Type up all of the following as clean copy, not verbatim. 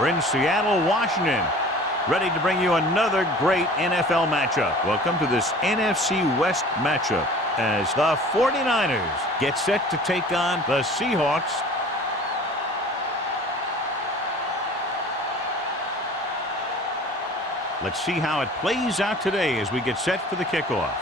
We're in Seattle, Washington, ready to bring you another great NFL matchup. Welcome to this NFC West matchup as the 49ers get set to take on the Seahawks. Let's see how it plays out today as we get set for the kickoff.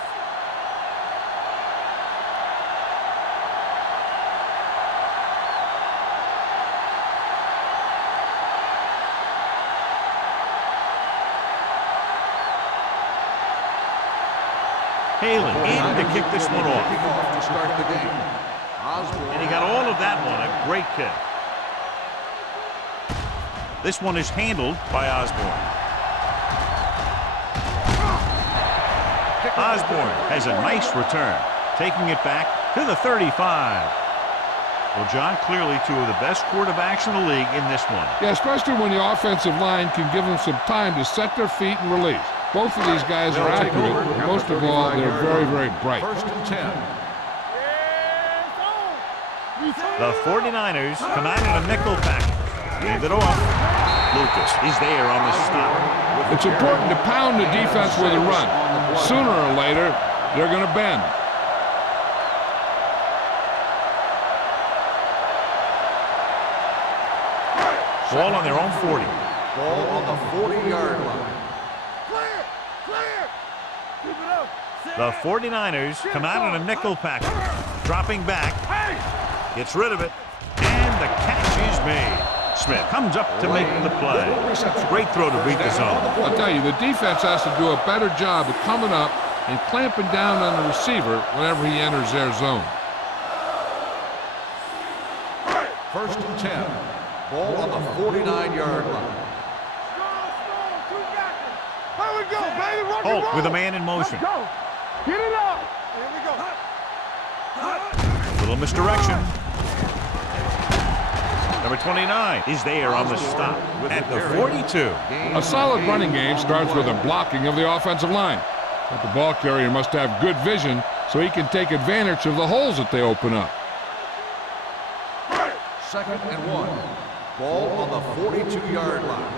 Halen in to kick this one off. To start the game. And he got all of that one. A great kick. This one is handled by Osborne. Osborne has a nice return, taking it back to the 35. Well, John, clearly two of the best quarterbacks in the league in this one. Yeah, especially when the offensive line can give them some time to set their feet and release. Both of these guys are accurate, and most of all, they're very, very bright. First and 10. The 49ers come out in a nickel package. Hand it off. Lucas is there on the stop. It's important to pound the defense with a run. Sooner or later, they're going to bend. Ball on their own 40. Ball on the 40-yard line. The 49ers come out in a nickel package. Dropping back. Gets rid of it. And the catch is made. Smith comes up to make the play. Great throw to beat the zone. I'll tell you, the defense has to do a better job of coming up and clamping down on the receiver whenever he enters their zone. First and 10. Ball on the 49-yard line. Holt with a man in motion. Get it up. Here we go. Little misdirection. Number 29 is there on the stop at the 42. A solid running game starts with a blocking of the offensive line. But the ball carrier must have good vision so he can take advantage of the holes that they open up. Second and 1. Ball on the 42-yard line.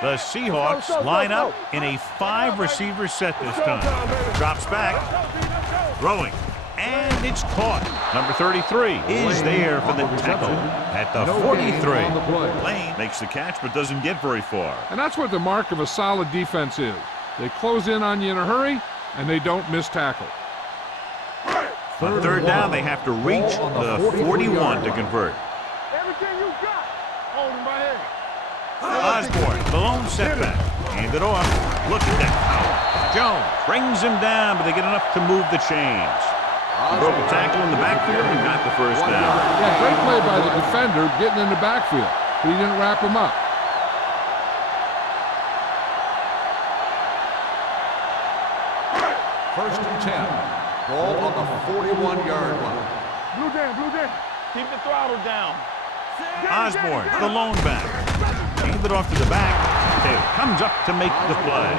The Seahawks line up in a 5-receiver set this time. Drops back. Throwing. And it's caught. Number 33 is there for the tackle at the 43. Lane makes the catch but doesn't get very far. And that's what the mark of a solid defense is. They close in on you in a hurry, and they don't miss tackle. On third down, they have to reach the 41 to convert. Everything you got. Hold him right here. Osborne, the lone setback. Hand it off. Look at that power. Jones brings him down, but they get enough to move the chains. He broke a tackle in the backfield and got the first down. Yeah, great play by the defender getting in the backfield, but he didn't wrap him up. First and 10. Ball on the 41-yard line. Blue down. Keep the throttle down. Osborne, the lone back. Hand it off to the back. Taylor comes up to make the play.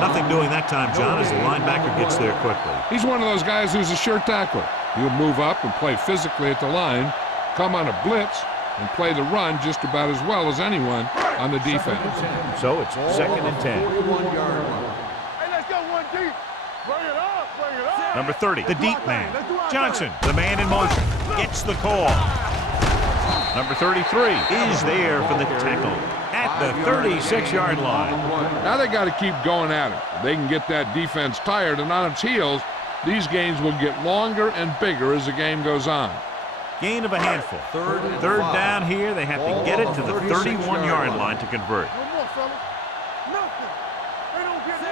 Nothing doing that time, John, as the linebacker gets there quickly. He's one of those guys who's a sure tackler. He'll move up and play physically at the line, come on a blitz, and play the run just about as well as anyone on the defense. So it's second and 10. 41-yard line. Hey, let's go one deep. Bring it up. Number 30, the deep man. Johnson, the man in motion, gets the call. Number 33 is there for the tackle at the 36-yard line. Now they got to keep going at it. If they can get that defense tired and on its heels, these games will get longer and bigger as the game goes on. Gain of a handful. Third down here. They have to get it to the 31-yard line to convert.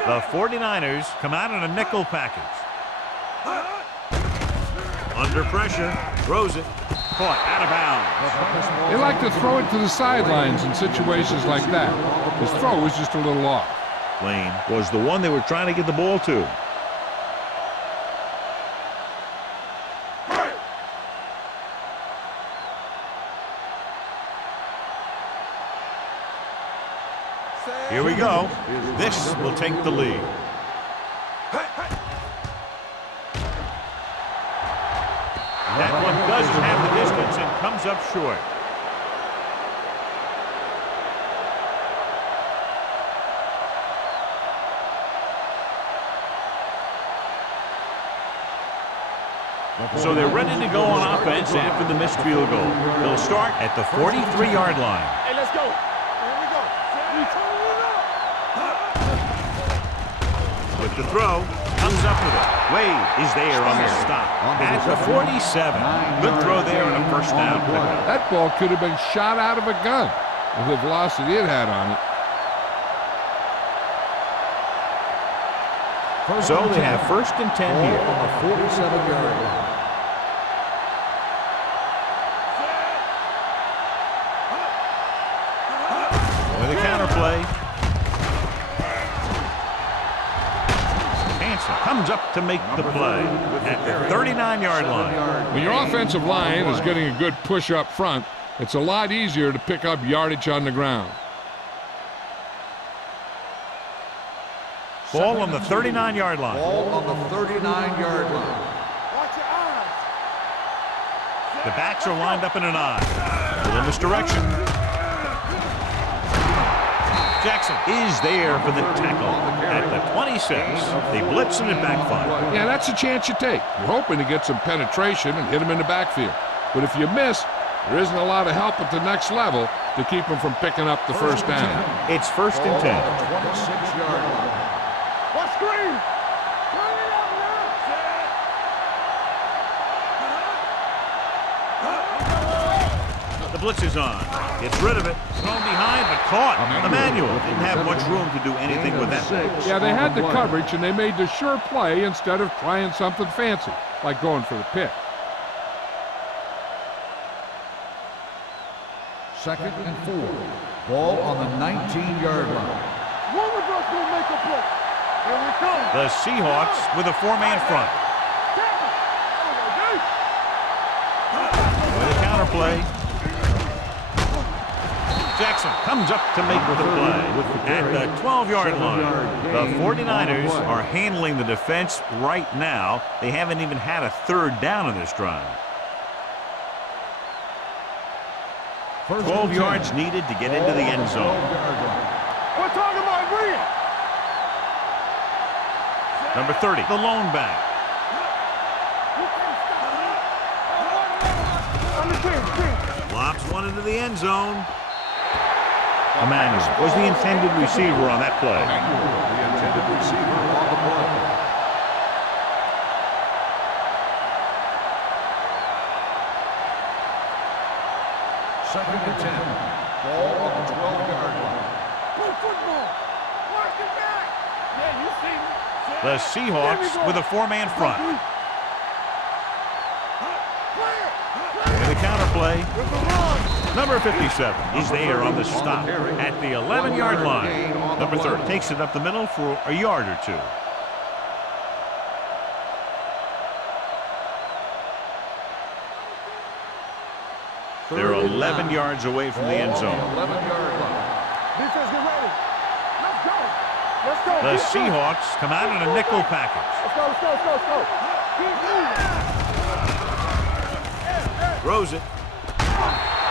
The 49ers come out in a nickel package. Under pressure. Throws it. Caught out of bounds. They like to throw it to the sidelines in situations like that. His throw was just a little off. Lane was the one they were trying to get the ball to. Here we go. This will take the lead. That one doesn't have the distance and comes up short. So they're ready to go on offense after the missed field goal. They'll start at the 43-yard line. Hey, let's go. Here we go. With the throw, comes up with it. Wade is there on the stop at the 47. Good throw there on a first down pickup. That ball could have been shot out of a gun with the velocity it had on it. So they have first and 10 here. On the 47-yard line. With a counter play. Hansen comes up to make the play at the 39-yard line. When your offensive line is getting a good push up front, it's a lot easier to pick up yardage on the ground. Ball on the 39-yard line. Ball on the 39-yard line. Watch your eyes. The backs are lined up in an I. A little misdirection. Jackson is there for the tackle at the 26. They blitz and it backfires. Yeah, that's a chance you take. You're hoping to get some penetration and hit him in the backfield. But if you miss, there isn't a lot of help at the next level to keep him from picking up the first down. It's first and 10. 26-yard line. What screen? The blitz is on. Gets rid of it. Thrown behind, but caught. Emmanuel didn't have much room to do anything with that. Yeah, they had the coverage, and they made the sure play instead of trying something fancy, like going for the pick. Second and 4. Ball on the 19-yard line. One of us will make a play. Here we come. The Seahawks with a four-man front. With a counter play. Jackson comes up to make the play at the 12-yard line. The 49ers are handling the defense right now. They haven't even had a third down in this drive. 12 yards needed to get into the end zone. We're talking about real. Number 30, the lone back. Lobs one into the end zone. Emmanuel was the intended receiver on that play. The intended receiver on the play. Second and 10. Ball on the 12-yard line. Play football. Watch it back. Yeah, you see me. The Seahawks with a four-man front. With a counter play. Number 57 is there on the stop at the 11-yard line. Number 30 takes it up the middle for a yard or two. They're 11 yards away from the end zone. 11-yard line. Defense, get ready. Let's go. Let's go. The Seahawks come out in a nickel package. Let's go, let's go, let's go, let's go. Keep moving. Throws it.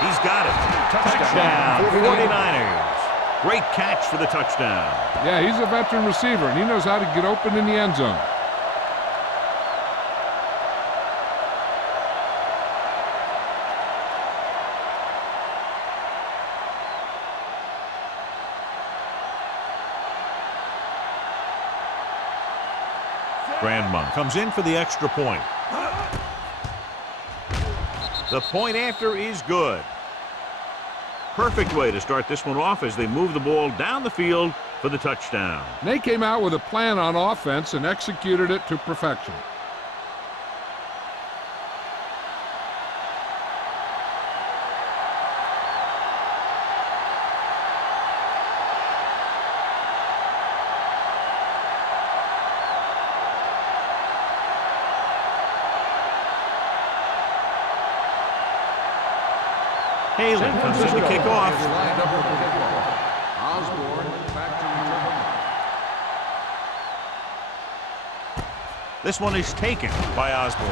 He's got it. Touchdown, 49ers. Great catch for the touchdown. Yeah, he's a veteran receiver, and he knows how to get open in the end zone. Grandma comes in for the extra point. The point after is good. Perfect way to start this one off as they move the ball down the field for the touchdown. They came out with a plan on offense and executed it to perfection. Halen comes in to kick off. Lined up for the kickoff. Osborne back to return. This one is taken by Osborne.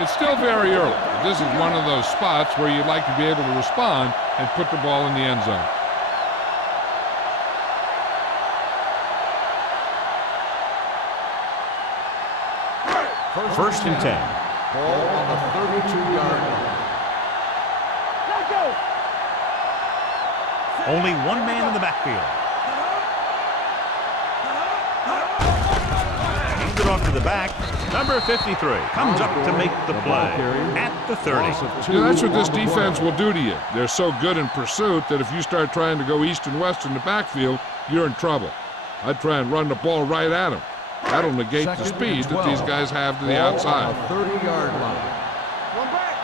It's still very early. This is one of those spots where you'd like to be able to respond and put the ball in the end zone. First and 10. Ball on the 32-yard line. Let go. Only one man in the backfield. Hands it off to the back. Number 53 comes up to make the play at the 30. Yeah, that's what this defense will do to you. They're so good in pursuit that if you start trying to go east and west in the backfield, you're in trouble. I'd try and run the ball right at them. That'll negate the speed that these guys have to the outside. 30-yard line. One back.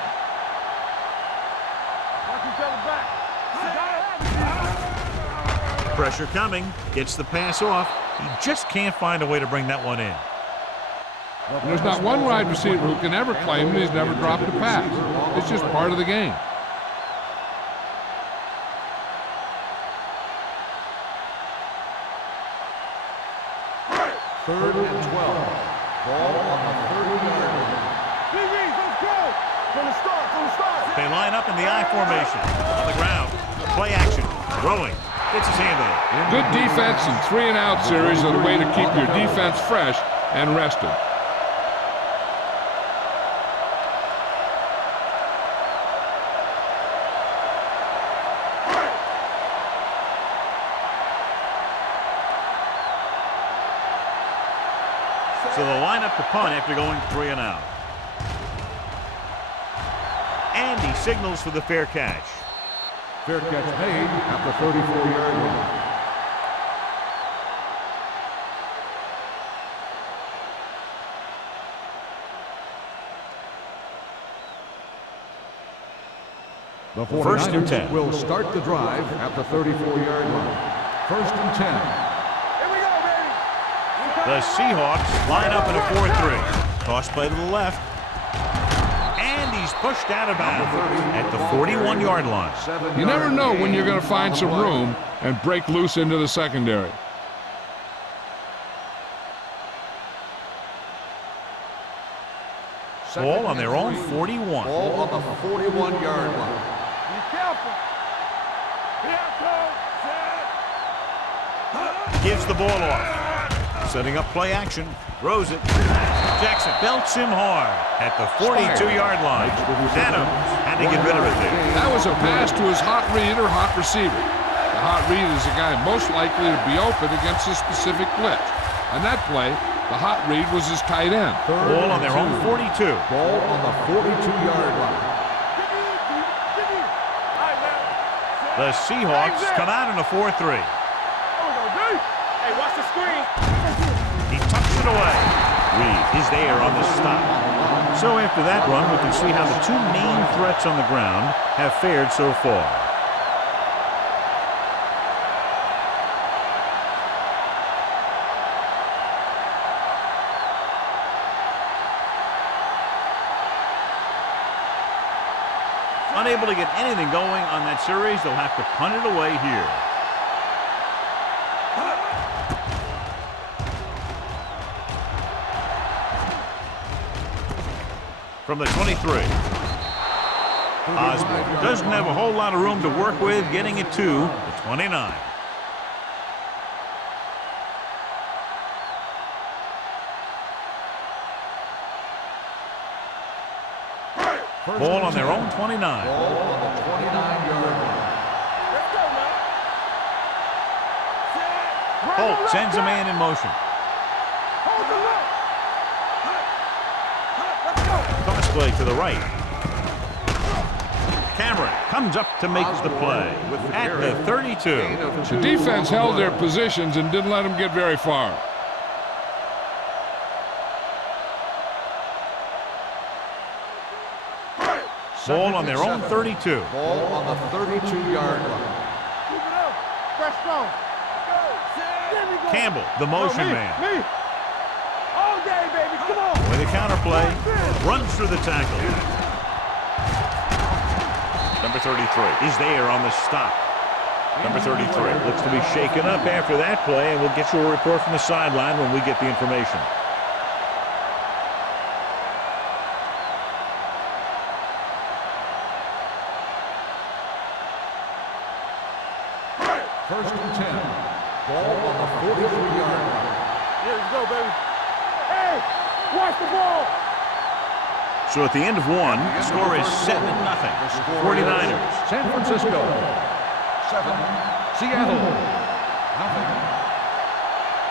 Watch each other back. Pressure coming. Gets the pass off. He just can't find a way to bring that one in. And there's not one wide receiver who can ever claim that he's never dropped a pass. It's just part of the game. Third and 12. Ball on the 30-yard line. DBs, let's go. From the start. They line up in the I formation. On the ground. Play action. Throwing. Gets his hand on it. Good defense and 3-and-out series are the way to keep your defense fresh and rested. So they'll line up to punt after going 3 and out. And he signals for the fair catch. Fair catch made at the 34-yard line. The 49ers First and 10. will start the drive at the 34-yard line. First and 10. Here we go, baby. The Seahawks line up in a 4-3. Toss play to the left. And he's pushed out of bounds at the 41-yard line. You never know when you're going to find some room and break loose into the secondary. Ball on their own 41. Ball on the 41-yard line. Be careful. Here comes. Gives the ball off. Setting up play action. Throws it. Jackson belts him hard at the 42-yard line. Adams had to get rid of it there. That was a pass to his hot read or hot receiver. The hot read is the guy most likely to be open against a specific blitz. On that play, the hot read was his tight end. Ball on their own 42. Ball on the 42-yard line. The Seahawks come out in a 4-3. Hey, watch the screen. He tucks it away. Reed is there on the stop. So after that run, we can see how the two main threats on the ground have fared so far. Unable to get anything going on that series, they'll have to punt it away here. From the 23. Osborne doesn't have a whole lot of room to work with, getting it to the 29. Ball on their own 29. Ball on the 29-yard line. Let's go, man. Holt sends a man in motion. Hold the left. Let's go. Toss play to the right. Cameron comes up to make the play at the 32. The defense held their positions and didn't let them get very far. Ball on their own 32. Ball on the 32-yard line. Keep it up. Fresh strong. There we go. Campbell, the motion man. Me. All day, baby. Come on. With a counterplay, runs through the tackle. Number 33 is there on the stop. Number 33 looks to be shaken up after that play, and we'll get you a report from the sideline when we get the information. First and 10. Ball on the 43-yard line. Here we go, baby. Hey, watch the ball. So at the end of one, the score is 7-0. 49ers. San Francisco 7, Seattle nothing.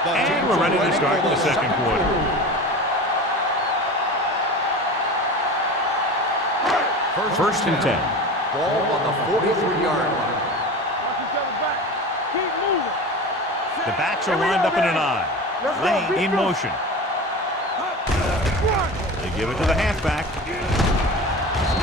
And we're ready to start the second quarter. First and 10. Ball on the 43-yard line. Keep moving. The backs are lined up in an I. Lane in motion. They give it to the halfback.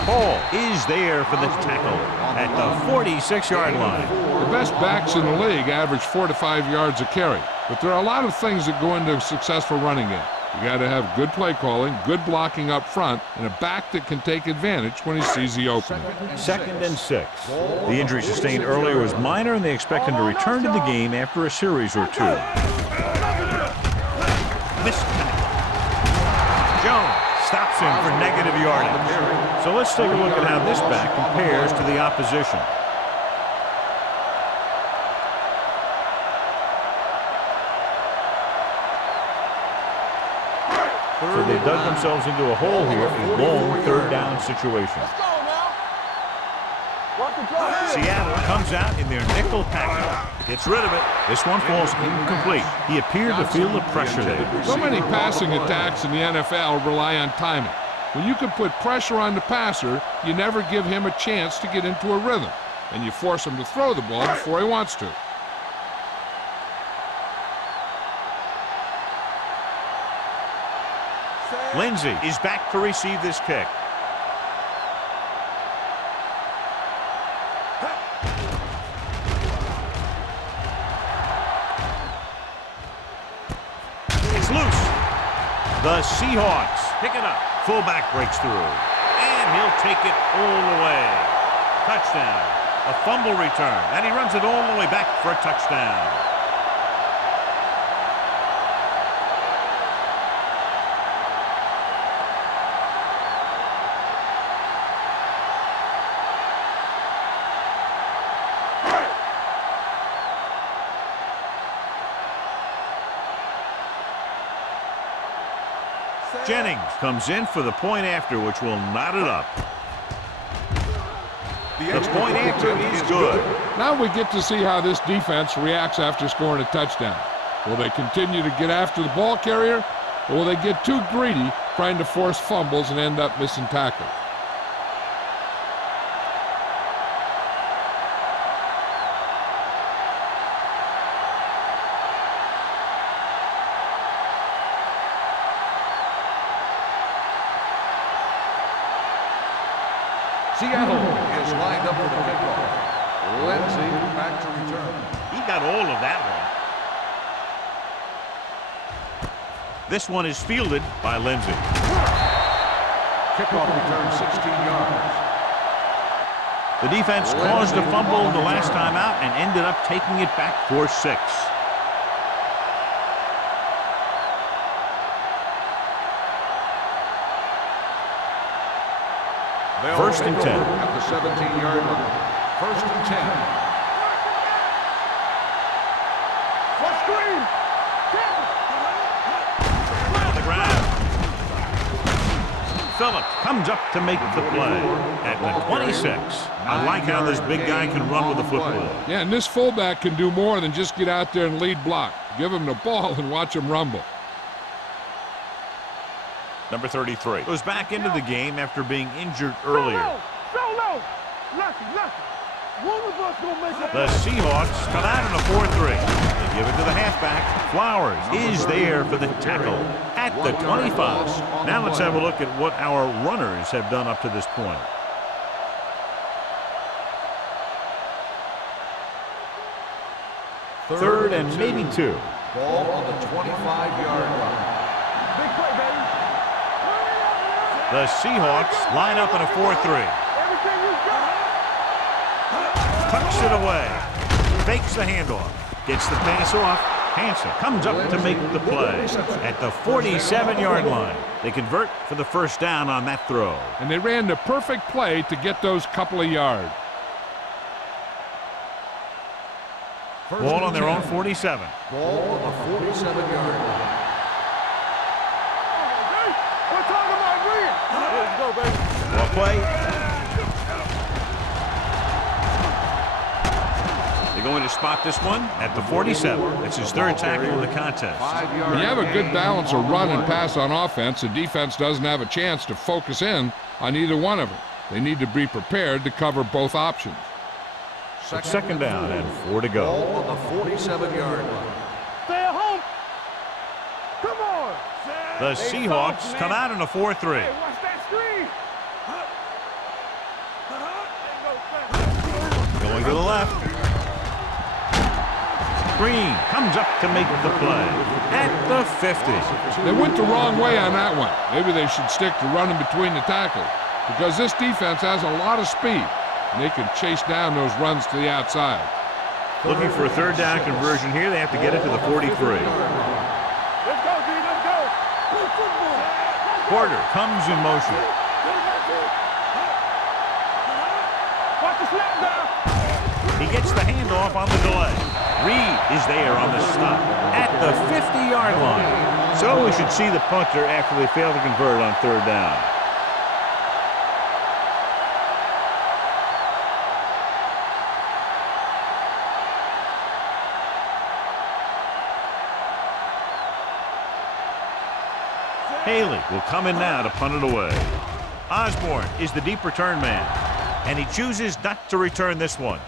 Hall is there for the tackle at the 46-yard line. The best backs in the league average 4 to 5 yards a carry. But there are a lot of things that go into a successful running game. You got to have good play calling, good blocking up front, and a back that can take advantage when he sees the opening. Second and 6. The injury sustained earlier was minor, and they expect him to return to the game after a series or two. Missed tackle. Jones stops him for negative yardage. So let's take a look at how this back compares to the opposition. So they dug themselves into a hole here, a long third down situation. Seattle comes out in their nickel package. Gets rid of it. This one falls incomplete. He appeared to feel the pressure there. So many passing attacks in the NFL rely on timing. When you can put pressure on the passer, you never give him a chance to get into a rhythm, and you force him to throw the ball before he wants to. Lindsey is back to receive this kick. It's loose. The Seahawks pick it up. Fullback breaks through. And he'll take it all the way. Touchdown. A fumble return. And he runs it all the way back for a touchdown. Jennings comes in for the point after, which will knot it up. The point after is good. Now we get to see how this defense reacts after scoring a touchdown. Will they continue to get after the ball carrier, or will they get too greedy trying to force fumbles and end up missing tackles? Seattle is lined up for the kickoff. Lindsey back to return. He got all of that one. This one is fielded by Lindsey. Kickoff return 16 yards. The defense caused a fumble the last time out and ended up taking it back for 6. First and 10. At the 17-yard line. First and 10. On the ground. Phillips comes up to make the play at the 26. I like how this big guy can run with the football. Yeah, and this fullback can do more than just get out there and lead block. Give him the ball and watch him rumble. Number 33 goes back into the game after being injured earlier. The Seahawks come out in a 4-3. They give it to the halfback. Flowers is there for the tackle at the 25. Now let's have a look at what our runners have done up to this point. Third and maybe 2. Ball on the 25-yard line. Big play, baby. The Seahawks line up in a 4-3. Everything you got. Tucks it away. Fakes the handoff. Gets the pass off. Hansen comes up to make the play at the 47-yard line. They convert for the first down on that throw. And they ran the perfect play to get those couple of yards. Ball on their own 47. Ball on the 47-yard line. We're talking about Green. go, baby. Well play. They're going to spot this one at the 47. That's his third tackle of the contest. When you have a good balance of run and pass on offense, the defense doesn't have a chance to focus in on either one of them. They need to be prepared to cover both options. Second down and 4 to go. Ball on the 47-yard line. Stay at home. Come on. The Seahawks come out in a 4-3. Hey, watch that screen. Going to the left. Green comes up to make the play at the 50. They went the wrong way on that one. Maybe they should stick to running between the tackles because this defense has a lot of speed, and they can chase down those runs to the outside. Looking for a third down conversion here. They have to get it to the 43. Let's go, D. Let's go. Play football. Porter comes in motion. Watch the snap down. He gets the handoff on the delay. Reed is there on the stop at the 50-yard line. So we should see the punter after they fail to convert on third down. Haley will come in now to punt it away. Osborne is the deep return man, and he chooses not to return this one.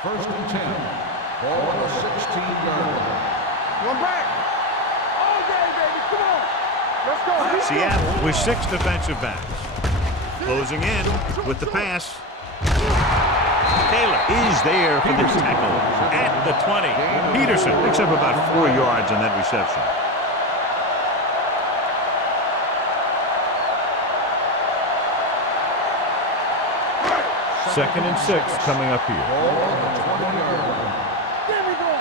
First and 10. Ball on the 16-yard line. One back. All day, baby. Come on. Let's go. Seattle with 6 defensive backs. Closing in with the pass. Taylor is there for the tackle at the 20. Peterson picks up about 4 yards on that reception. Second and 6 coming up here. Ball on the 20-yard line. There we go.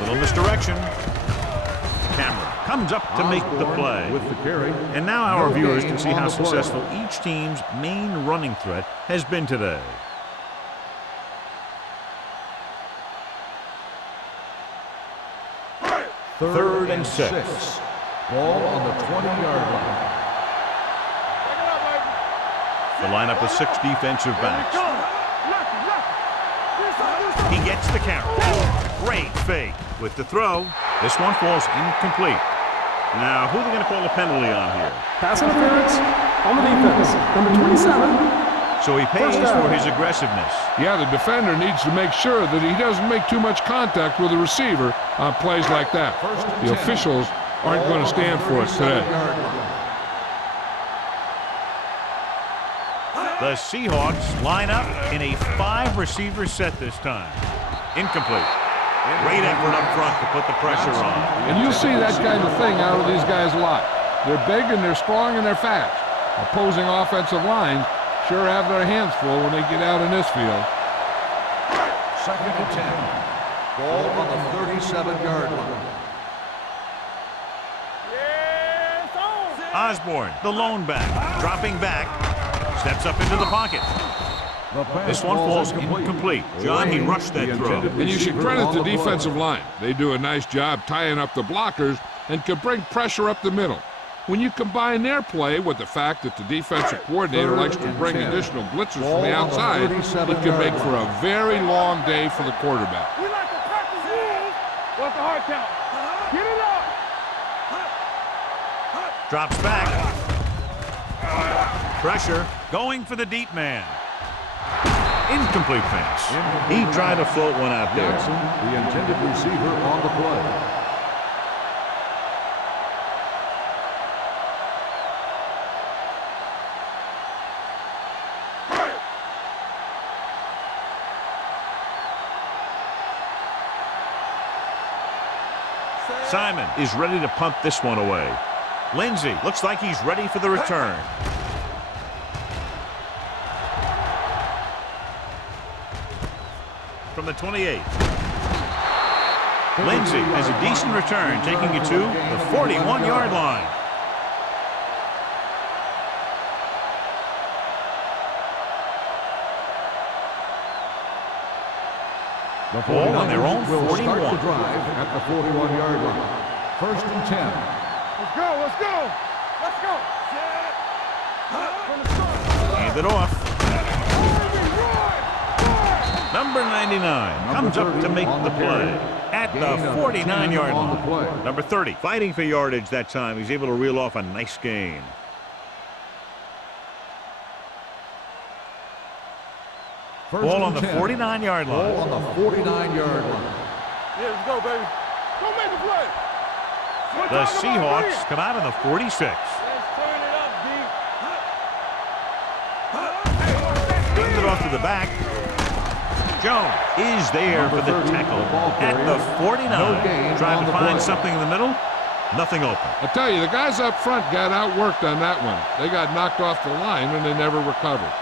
Little misdirection. Cameron comes up to make the play. With the carry. And now our viewers can see how successful each team's main running threat has been today. Third and 6. Ball on the 20-yard line. Back it up, baby. The lineup with 6 defensive backs. Come. Lock it, lock it. This side. He gets the carry. Great fake with the throw. This one falls incomplete. Now, who are they going to call a penalty on here? Pass interference on the defense. Number 27. So he pays for his aggressiveness. Yeah, the defender needs to make sure that he doesn't make too much contact with the receiver on plays like that. The officials aren't going to stand for it today. The Seahawks line up in a 5-receiver set this time. Incomplete. Great effort up front to put the pressure on. And you'll see that kind of thing out of these guys a lot. They're big and they're strong and they're fast. Opposing offensive lines sure have their hands full when they get out in this field. Second and 10. Ball on the 37-yard line. Yeah, it's on. Osborne, the lone back, dropping back, steps up into the pocket. This one falls incomplete. John, he rushed that throw. And you should credit the defensive line. They do a nice job tying up the blockers and can bring pressure up the middle. When you combine their play with the fact that the defensive coordinator likes to bring additional blitzers from the outside, it can make for a very long day for the quarterback. We like to practice rules. What's the hard count? Get it up. Drops back. Pressure going for the deep man. Incomplete pass. He tried to float one out there. Jackson, the intended receiver on the play. Simon is ready to punt this one away. Lindsey looks like he's ready for the return. From the 28. Lindsay has a decent return, taking it to the 41-yard line. The Ball on their own 41. will start the drive at the 41-yard line. 1st and 10. Let's go, let's go. Let's go. Hand it off. Number 99 comes up to make the play at the 49-yard line. Number 30 fighting for yardage that time. He's able to reel off a nice gain. Ball on the 49-yard line. Ball on the 49-yard line. Yeah, let's go, baby. Go make the play. The Seahawks come out on the 46. Let's turn it up, D. Hand it off to the back. Jones is there for the tackle at the 49. Trying to find something in the middle. Nothing open. I tell you, the guys up front got outworked on that one. They got knocked off the line and they never recovered.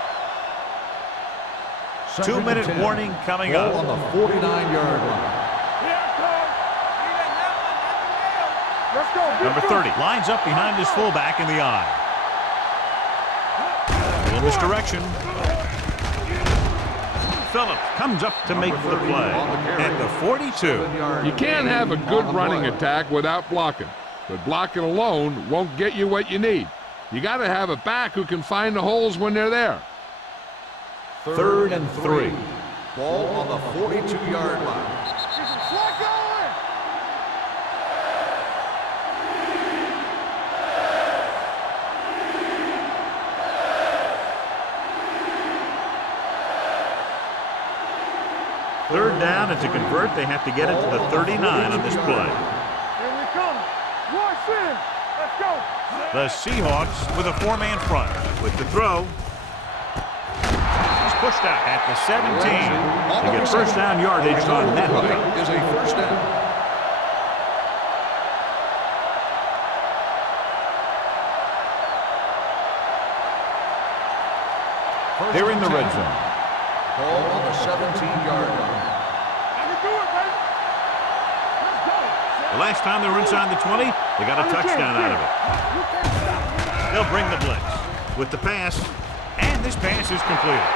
2-minute warning coming Ball up. on the 49-yard line. Let's go. Number 30 lines up behind his fullback in the eye. Little misdirection. Phillips comes up to make the play at the 42. You can't have a good running attack without blocking, but blocking alone won't get you what you need. You got to have a back who can find the holes when they're there. 3rd and 3. Ball on the 42-yard line. Get some slack going. Third down, and to convert, they have to get it to the 39 on this play. Here we come. Rush in. Let's go. The Seahawks with a 4-man front. With the throw. He's pushed out at the 17. To get first down yardage on that play. Is a first down. They're in the red zone. Ball on the 17-yard line. I can do it, baby. Let's go. The last time they were inside the 20, they got a touchdown out of it. You can't stop me. They'll bring the blitz with the pass, and this pass is completed.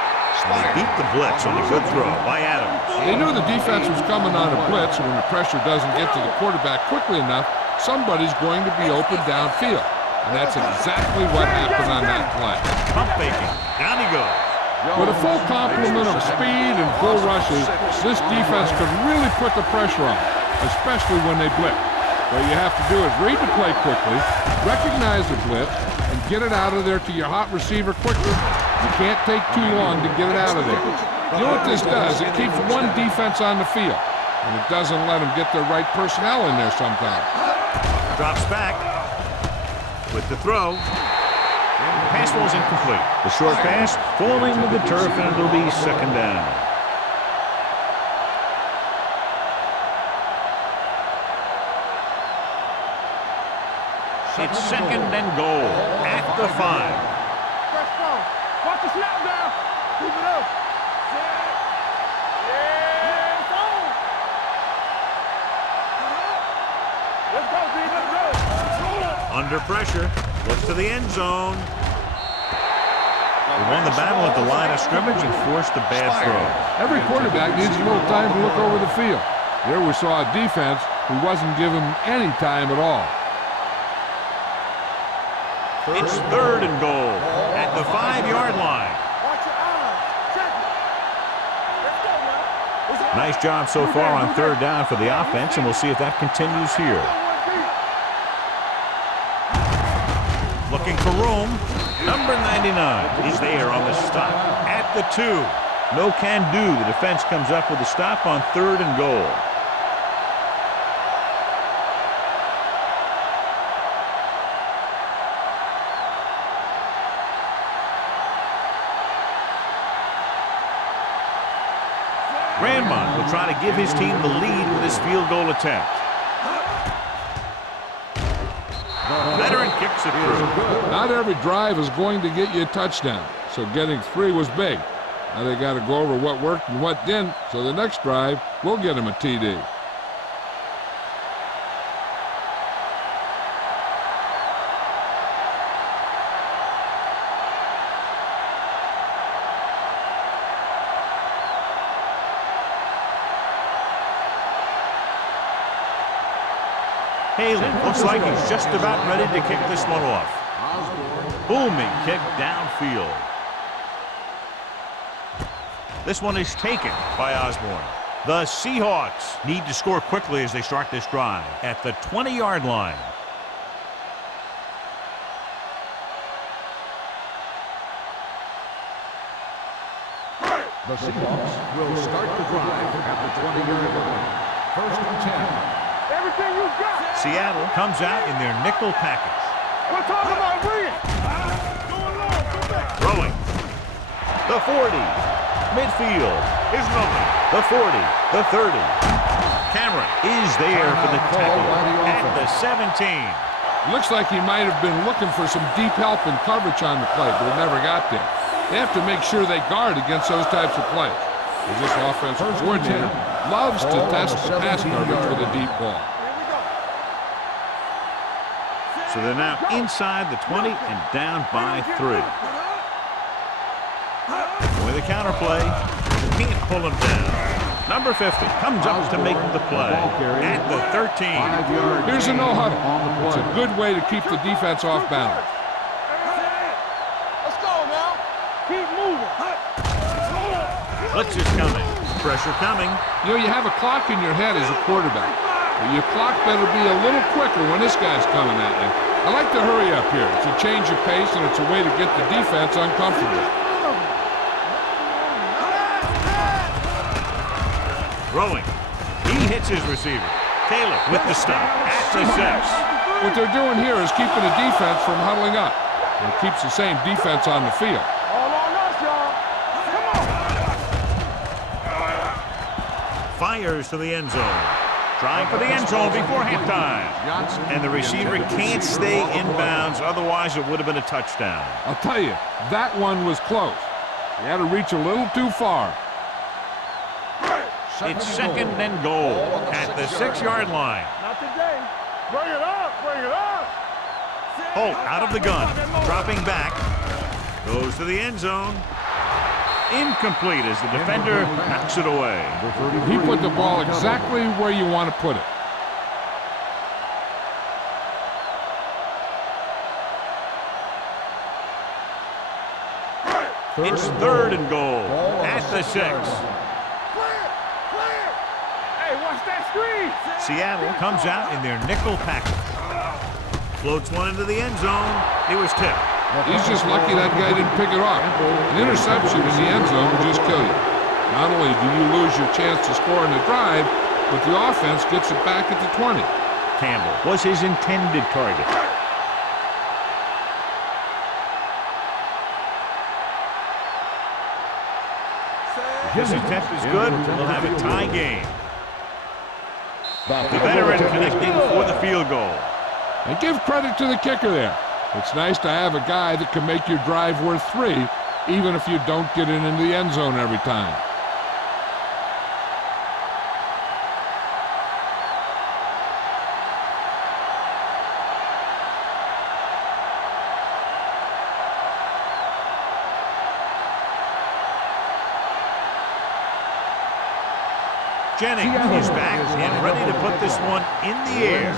They beat the blitz on a good throw by Adams. They knew the defense was coming on a blitz, and when the pressure doesn't get to the quarterback quickly enough, somebody's going to be open downfield. And that's exactly what happened on that play. Pump faking. Down he goes. With a full complement of speed and full rushes, this defense could really put the pressure on, especially when they blitz. What you have to do is read the play quickly, recognize the blitz, and get it out of there to your hot receiver quickly. You can't take too long to get it out of there. You know what this does? It keeps one defense on the field, and it doesn't let them get the right personnel in there sometimes. Drops back with the throw. And the pass ball is incomplete. The short pass falling to the turf, and it'll be second down. It's second and goal at the 5. Let's go. Watch the snap down. Keep it up. Yeah, it's on. Let's go, D. Let's go. Under pressure. Looks to the end zone. They won the battle at the line of scrimmage and forced a bad throw. Every quarterback needs a little time to look over the field. Here we saw a defense who wasn't given any time at all. It's 3rd and goal at the 5-yard line. Watch your eyes. Check it. Let's go, man. Nice job so far on 3rd down for the offense, and we'll see if that continues here. Looking for room. Number 99 is there on the stop at the 2. No can do. The defense comes up with a stop on 3rd and goal. Grandmont will try to give his team the lead with his field goal attempt. Veteran kicks it through. Not every drive is going to get you a touchdown, so getting 3 was big. Now they got to go over what worked and what didn't, so the next drive will get him a TD. Haley looks like he's just about ready to kick this one off. Booming kick downfield. This one is taken by Osborne. The Seahawks need to score quickly as they start this drive at the 20-yard line. The Seahawks will start the drive at the 20-yard line. First and 10. Everything you got. Seattle comes out in their nickel package. We're talking about winning. Throwing. The 40. Midfield is nothing. The 40. The 30. Cameron is there for the tackle at the 17. Looks like he might have been looking for some deep help and coverage on the play, but it never got there. They have to make sure they guard against those types of plays. As this offensive coordinator loves to test the pass coverage with a deep ball. So they're now inside the 20 and down by 3. With a counter play, can't pull him down. Number 50 comes up to make the play at the 13. Here's a no huddle. It's a good way to keep the defense off balance. Let's go now. Keep moving. Blitz is coming. Pressure coming. You know, you have a clock in your head as a quarterback. But your clock better be a little quicker when this guy's coming at you. I like to hurry up here. It's a change of pace, and it's a way to get the defense uncomfortable. Throwing. He hits his receiver. Taylor with the stop at the 6. What they're doing here is keeping the defense from huddling up. And it keeps the same defense on the field. All on us, y'all. Come on. Fires to the end zone. Trying for the end zone before halftime. And the receiver can't stay inbounds, otherwise it would have been a touchdown. I'll tell you, that one was close. He had to reach a little too far. It's second and goal at the 6-yard line. Not today. Bring it up. Bring it up. Holt out of the gun. Dropping back. Goes to the end zone. Incomplete as the defender knocks it away. He put the ball exactly where you want to put it. It's third and goal at the 6. Hey, watch that screen. Seattle comes out in their nickel package. Floats one into the end zone. It was tipped. He's just lucky that guy didn't pick it off. An interception in the end zone will just kill you. Not only do you lose your chance to score in the drive, but the offense gets it back at the 20. Campbell was his intended target. This attempt is good. We'll have a tie game. The veteran connecting for the field goal. And give credit to the kicker there. It's nice to have a guy that can make your drive worth 3, even if you don't get it into the end zone every time. Jennings is back and ready to put this one in the air.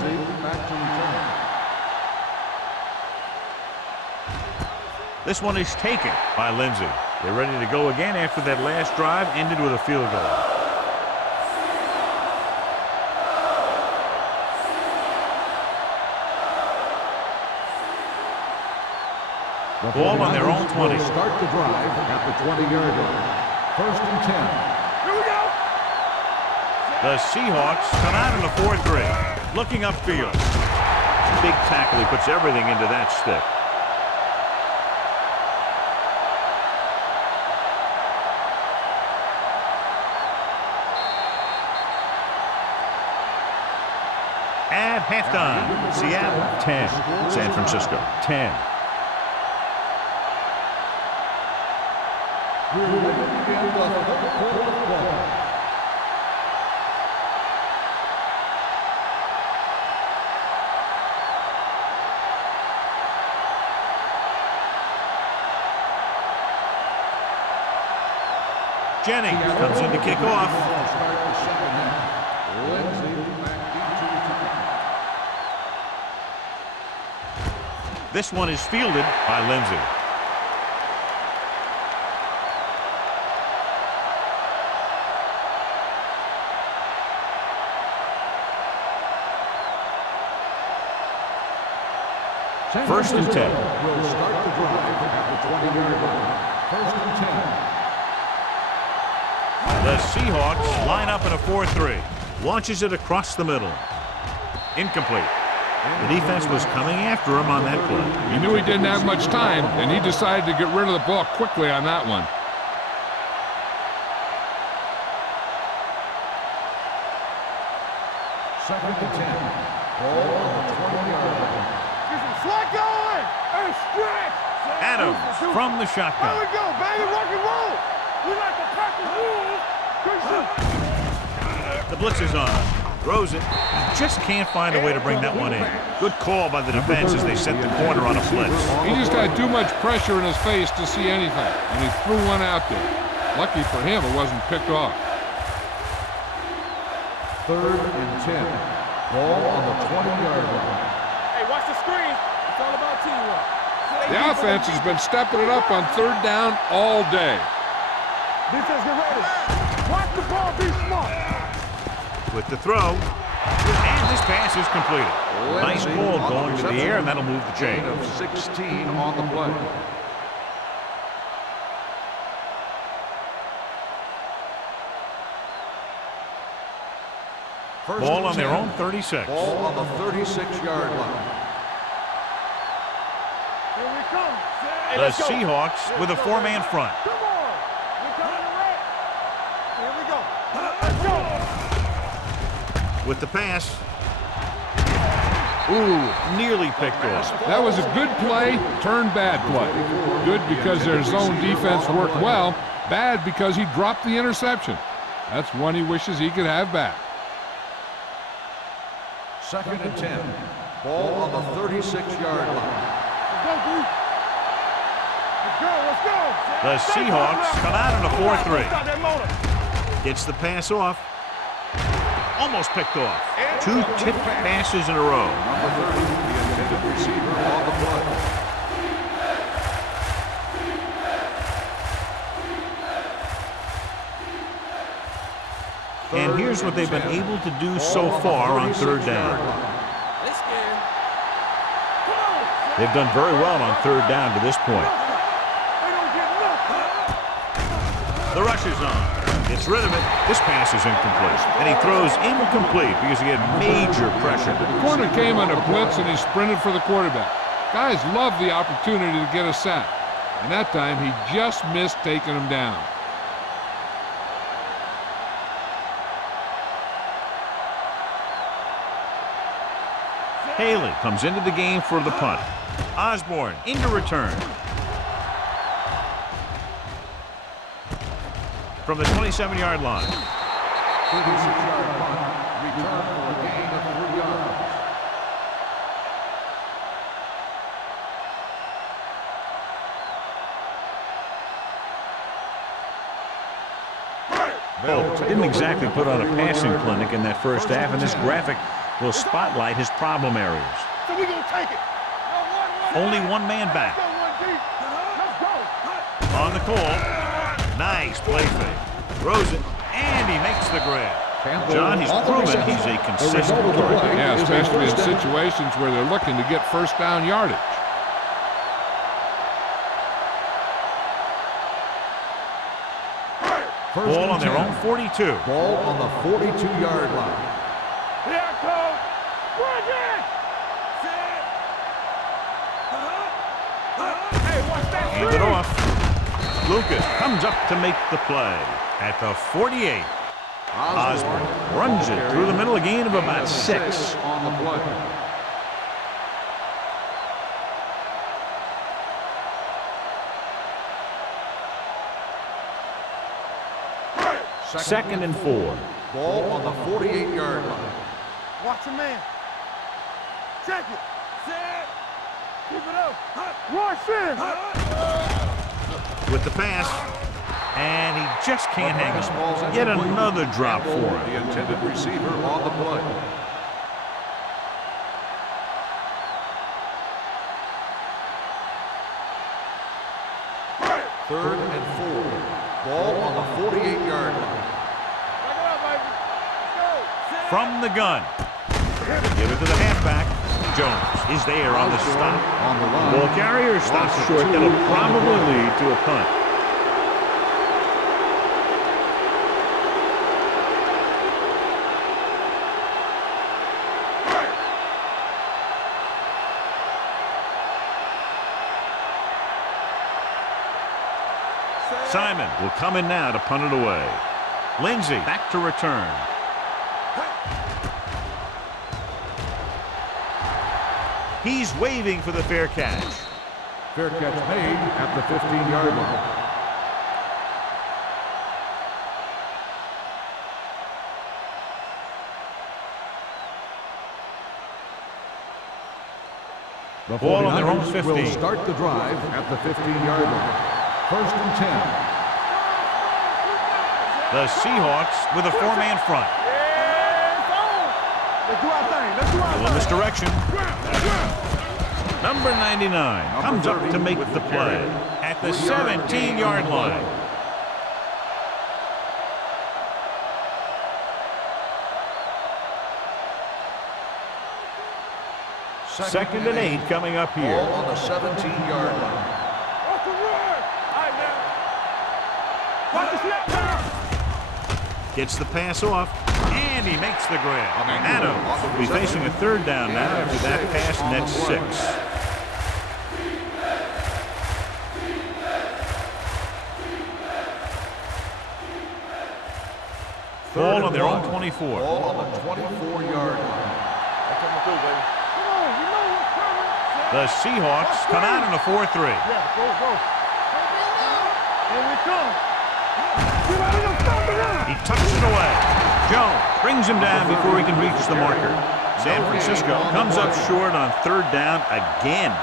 This one is taken by Lindsey. They're ready to go again after that last drive ended with a field goal. Ball on their own 20. Start the drive at the 20-yard line. First and 10. Here we go. The Seahawks come out in a 4-3. Looking upfield. Big tackle. He puts everything into that stick. At halftime, Seattle 10, San Francisco 10. We're ready to begin the third quarter of play. Jennings comes in to kick off. This one is fielded by Lindsey. First and 10. Will start the drive at the 20-yard line. First and 10. The Seahawks line up in a 4-3. Launches it across the middle. Incomplete. The defense was coming after him on that play. He knew he didn't have much time, and he decided to get rid of the ball quickly on that one. Second and 10. Ball on the 20-yard line. Slot going! And stretch! Adams from the shotgun. There we go, baby, rock and roll! We like to practice rules. The blitz is on. Throws it. He just can't find a way to bring that one in. Good call by the defense as they set the corner on a blitz. He just had too much pressure in his face to see anything, and he threw one out there. Lucky for him, it wasn't picked off. Third and 10. Ball on the 20-yard line. Hey, watch the screen. It's all about teamwork. The offense has been stepping it up on third down all day. Defense, get ready. Watch the ball, be smart. With the throw. And this pass is completed. Nice ball going to the air, and that'll move the chain. Of 16 on the play. Ball on their own 36. Ball on the 36-yard line. Here we come. Hey, The Seahawks with a four-man front. Come on. We're coming to red. Here we go. Let's go. With the pass. Ooh, nearly picked off. That was a good play, turned bad play. Good because their zone defense worked well. Bad because he dropped the interception. That's one he wishes he could have back. Second and 10. Ball on the 36-yard line. Let's go, dude. Let's go, let's go. The Seahawks come out in a 4-3. Stop that motor. Gets the pass off. Almost picked off. Two tipped passes in a row. Number 30, the intended receiver on the play. And here's what they've been able to do so far on third down. They've done very well on third down to this point. The rush is on. Gets rid of it. This pass is incomplete. And he throws incomplete because he had major pressure. The corner came on a blitz and he sprinted for the quarterback. Guys love the opportunity to get a sack. And that time he just missed taking him down. Haley comes into the game for the punt. Osborne into return. From the 27-yard line. 36-yard punt. Return for a gain of 3 yards. Didn't exactly put on a passing clinic in that first half, and this graphic will spotlight his problem areas. So we're going to take it. Only one man back. On the call. Nice play fake. Throws it, and he makes the grab. John, he's proven he's a consistent target. Yeah, especially in situations where they're looking to get first down yardage. Ball on their own 42. Ball on the 42-yard line. Here I come. Bridge it. Hey, watch that. Hand it off. Lucas comes up to make the play at the 48. Osborne runs it through the middle, a gain of about 6. On the play. Second and 4. Ball on the 48-yard line. Watch a man. Check it. Set. Keep it up. Rush in. With the pass, and he just can't hang on. Yet another drop for him. The intended receiver on the play. 3rd and 4. Ball on the 48-yard line. From the gun. Give it to the halfback. Jones is there on the stop. On the line. Ball carrier stops it short. That'll probably lead to a punt. Simon will come in now to punt it away. Lindsay back to return. He's waving for the fair catch. Fair catch made at the 15-yard line. The Ball on their own 49ers 15. will start the drive at the 15-yard line. 1st and 10. The Seahawks with a 4-man front. Let's do our thing. Let's do our A thing. little misdirection. Number 99 comes up to make the play at the 17-yard line. Second and 8 coming up here. Ball on the 17-yard line. Watch the run. All right, now. Watch the snap now. Gets the pass off, and he makes the grab. Adams will be facing a 3rd down now after that pass, and that's 6. Ball on their own 24. Ball on the 24-yard line. That's coming through, baby. Come on, you know what's coming. The Seahawks come out in a 4-3. Yeah, go, go. Here we come. Get out of your stop around. He tucks it away. Jones brings him down before he can reach the marker. San Francisco comes up short on 3rd down again.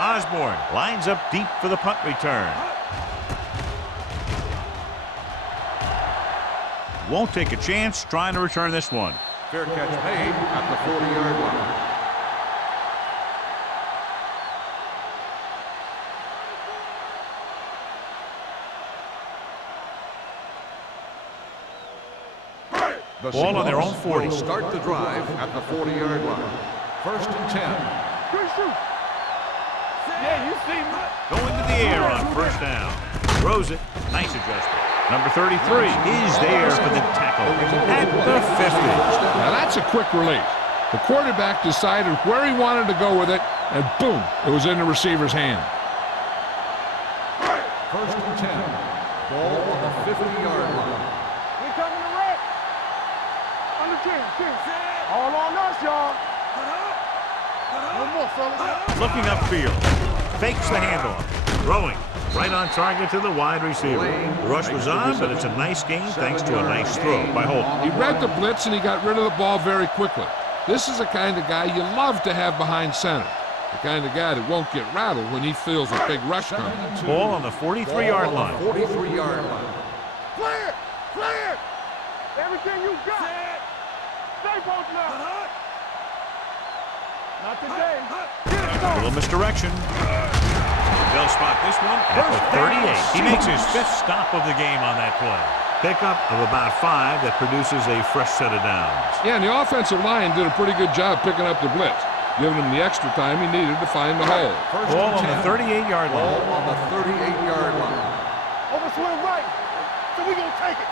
Osborne lines up deep for the punt return. Won't take a chance trying to return this one. Fair catch made at the 40-yard line. The Ball on their own Seahawks 40. will start the drive at the 40-yard line. 1st and 10. Good shoot. Yeah, you see me. Going to the air on 1st down. Throws it. Nice adjustment. Number 33 is there for the tackle at the 50. Now that's a quick release. The quarterback decided where he wanted to go with it, and boom, it was in the receiver's hand. 1st and 10. Ball on the 50-yard line. We coming to wreck. On the king. All on us, y'all. No more, fellas. Looking upfield. Fakes the handoff. Throwing. Right on target to the wide receiver. The rush was on, but it's a nice gain thanks to a nice throw by Holt. He read the blitz and he got rid of the ball very quickly. This is the kind of guy you love to have behind center. The kind of guy that won't get rattled when he feels a big rush coming. Ball on the 43-yard line. 43-yard line. Clear. Clear. Everything you got. Stay posted now. Not today. Get it A going. little misdirection. They'll spot this one at the 38. He makes his 5th stop of the game on that play. Pickup of about 5 that produces a fresh set of downs. Yeah, and the offensive line did a pretty good job picking up the blitz, giving him the extra time he needed to find the hole. Ball on the 38-yard line. Ball on the 38-yard line. Over swing right. So we gonna take it.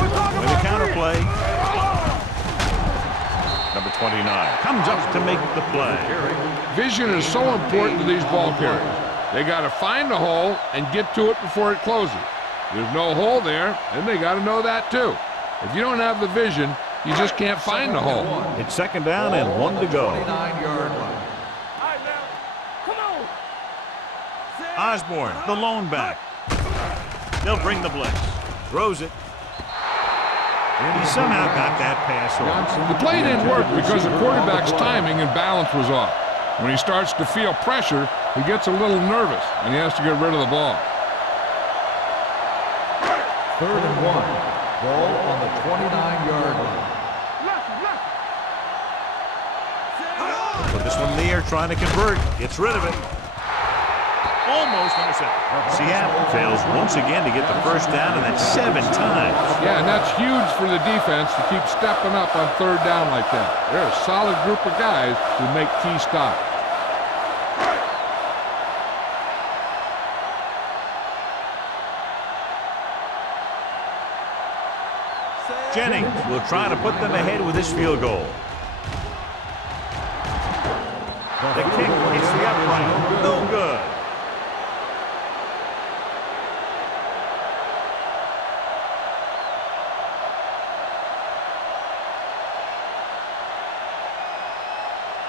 We're talking With a about counter three. play. Number 29 comes up to make the play. Vision is so important to these ball carriers. They got to find the hole and get to it before it closes. There's no hole there, and they got to know that too. If you don't have the vision, you just can't find the hole. It's 2nd down and 1 to go. 29-yard line. All right, now. Come on. Osborne, the lone back. They'll bring the blitz. Throws it. And he somehow got that pass off. The play didn't work because the quarterback's timing and balance was off. When he starts to feel pressure, he gets a little nervous, and he has to get rid of the ball. 3rd and 1. Ball on the 29-yard line. Put this one in the air, trying to convert. Gets rid of it. Almost intercepted. Seattle fails once again to get the first down, and that's 7 times. Yeah, and that's huge for the defense to keep stepping up on 3rd down like that. They're a solid group of guys who make key stops. Jennings will try to put them ahead with this field goal. The kick hits the upright. No good.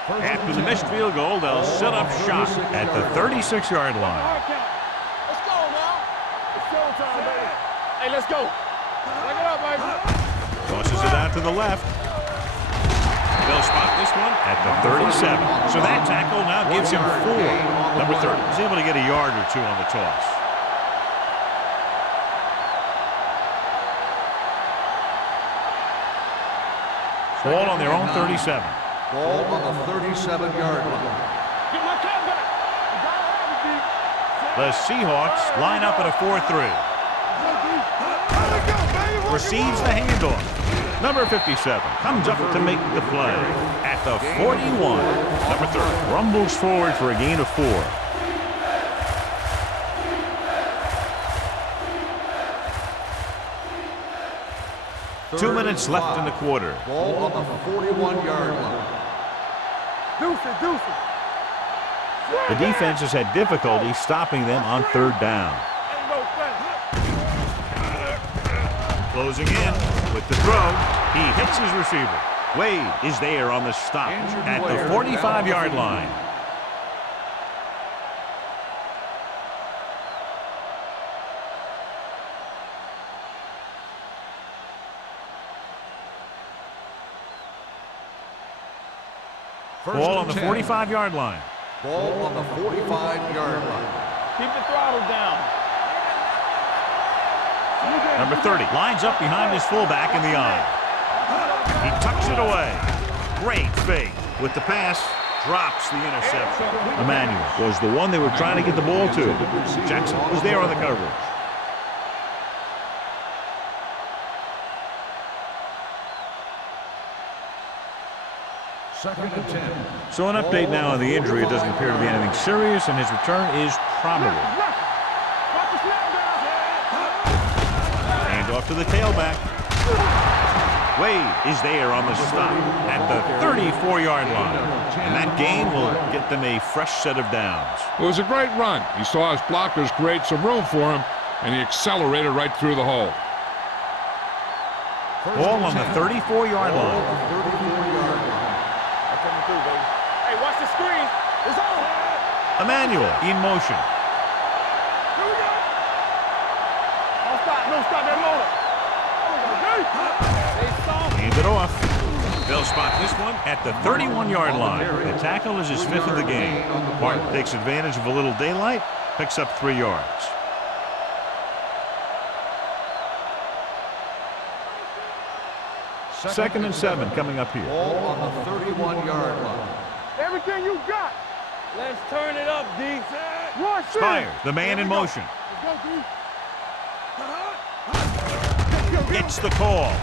After the missed field goal, they'll set up shop at the 36-yard line. Let's go now. It's showtime, baby. Hey, let's go. Bring it up, baby. Tosses it out to the left. They'll spot this one at the 37. So that tackle now gives him 4. Number 30 is able to get a yard or 2 on the toss. Ball on their own 37. Ball on the 37-yard line. Get my cat back. The Seahawks line up at a 4-3. Receives the handoff. Number 57 comes up to make the play at the 41. Number 30 rumbles forward for a gain of 4. Third 2 minutes and left in 5. the quarter. Ball on the 41-yard line. Deuce. The defense has had difficulty stopping them on 3rd down. Closing in with the throw. He hits his receiver. Wade is there on the stop at the 45-yard line. Ball on the 45-yard line. Ball on the 45-yard line. Keep the throttle down. Number 30 lines up behind his fullback in the eye. He tucks it away. Great fake with the pass. Drops the interception. Emmanuel was the one they were trying to get the ball to. Jackson was there on the coverage. Second and 10. So an update now on the injury. It doesn't appear to be anything serious, and his return is probable. Hand off to the tailback. Wade is there on the stop at the 34-yard line. And that gain will get them a fresh set of downs. It was a great run. He saw his blockers create some room for him, and he accelerated right through the hole. Ball on the 34-yard line. Hey, watch the screen. It's on. Emmanuel in motion. Here we go. Don't stop that motor. Hand it off. They'll spot this one at the 31-yard line. The tackle is his 5th of the game. Martin takes advantage of a little daylight, picks up 3 yards. Second and 7 coming up here. Ball on the 31-yard line. Everything you got. Let's turn it up, D. Spires, the man in motion. Gets the call.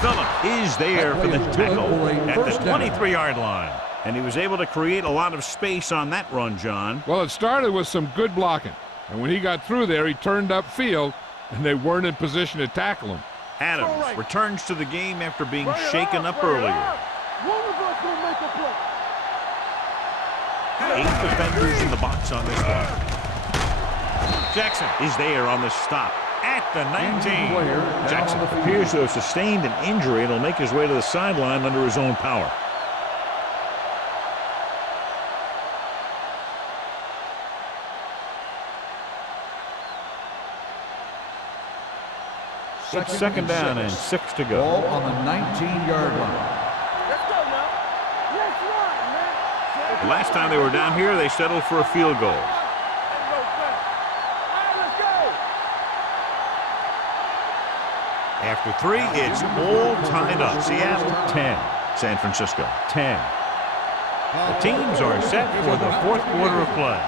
Phillip is there for the tackle at the 23-yard line. And he was able to create a lot of space on that run, John. Well, it started with some good blocking. And when he got through there, he turned upfield, and they weren't in position to tackle him. Adams returns to the game after being shaken up earlier. One of us will make a play. 8 defenders in the box on this one. Jackson is there on the stop at the 19. Jackson appears to have sustained an injury and will make his way to the sideline under his own power. It's second down and 6 to go. Ball on the 19-yard line. Let's go now. Let's run, man. The last time they were down here, they settled for a field goal. Let's go, let's go. After 3, it's all tied up. Seattle 10, San Francisco 10. The teams are set for the fourth quarter of play.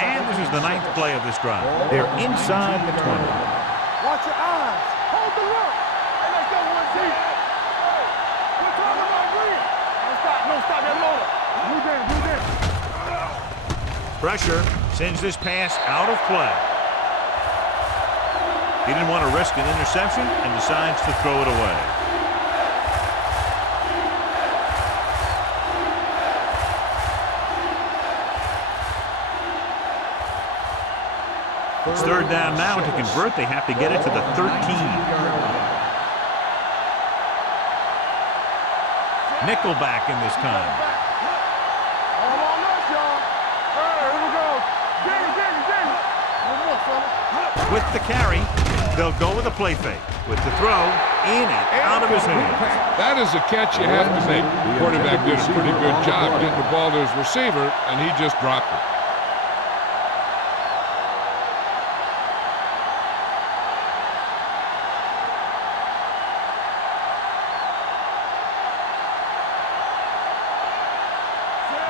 And this is the 9th play of this drive. They're inside the 20. Watch your eyes. Hold the look. Hey, let's go one deep. We're talking about green. No, stop that motor. Blue down. Pressure sends this pass out of play. He didn't want to risk an interception and decides to throw it away. It's 3rd down now. To convert, they have to get it to the 13. Nickelback in this time. All on us, y'all. Here we go. Get it. One more, fella. With the carry, they'll go with a play fake. With the throw, in and out of his hands. That is a catch you have to make. The quarterback did a pretty good job getting the ball to his receiver, and he just dropped it.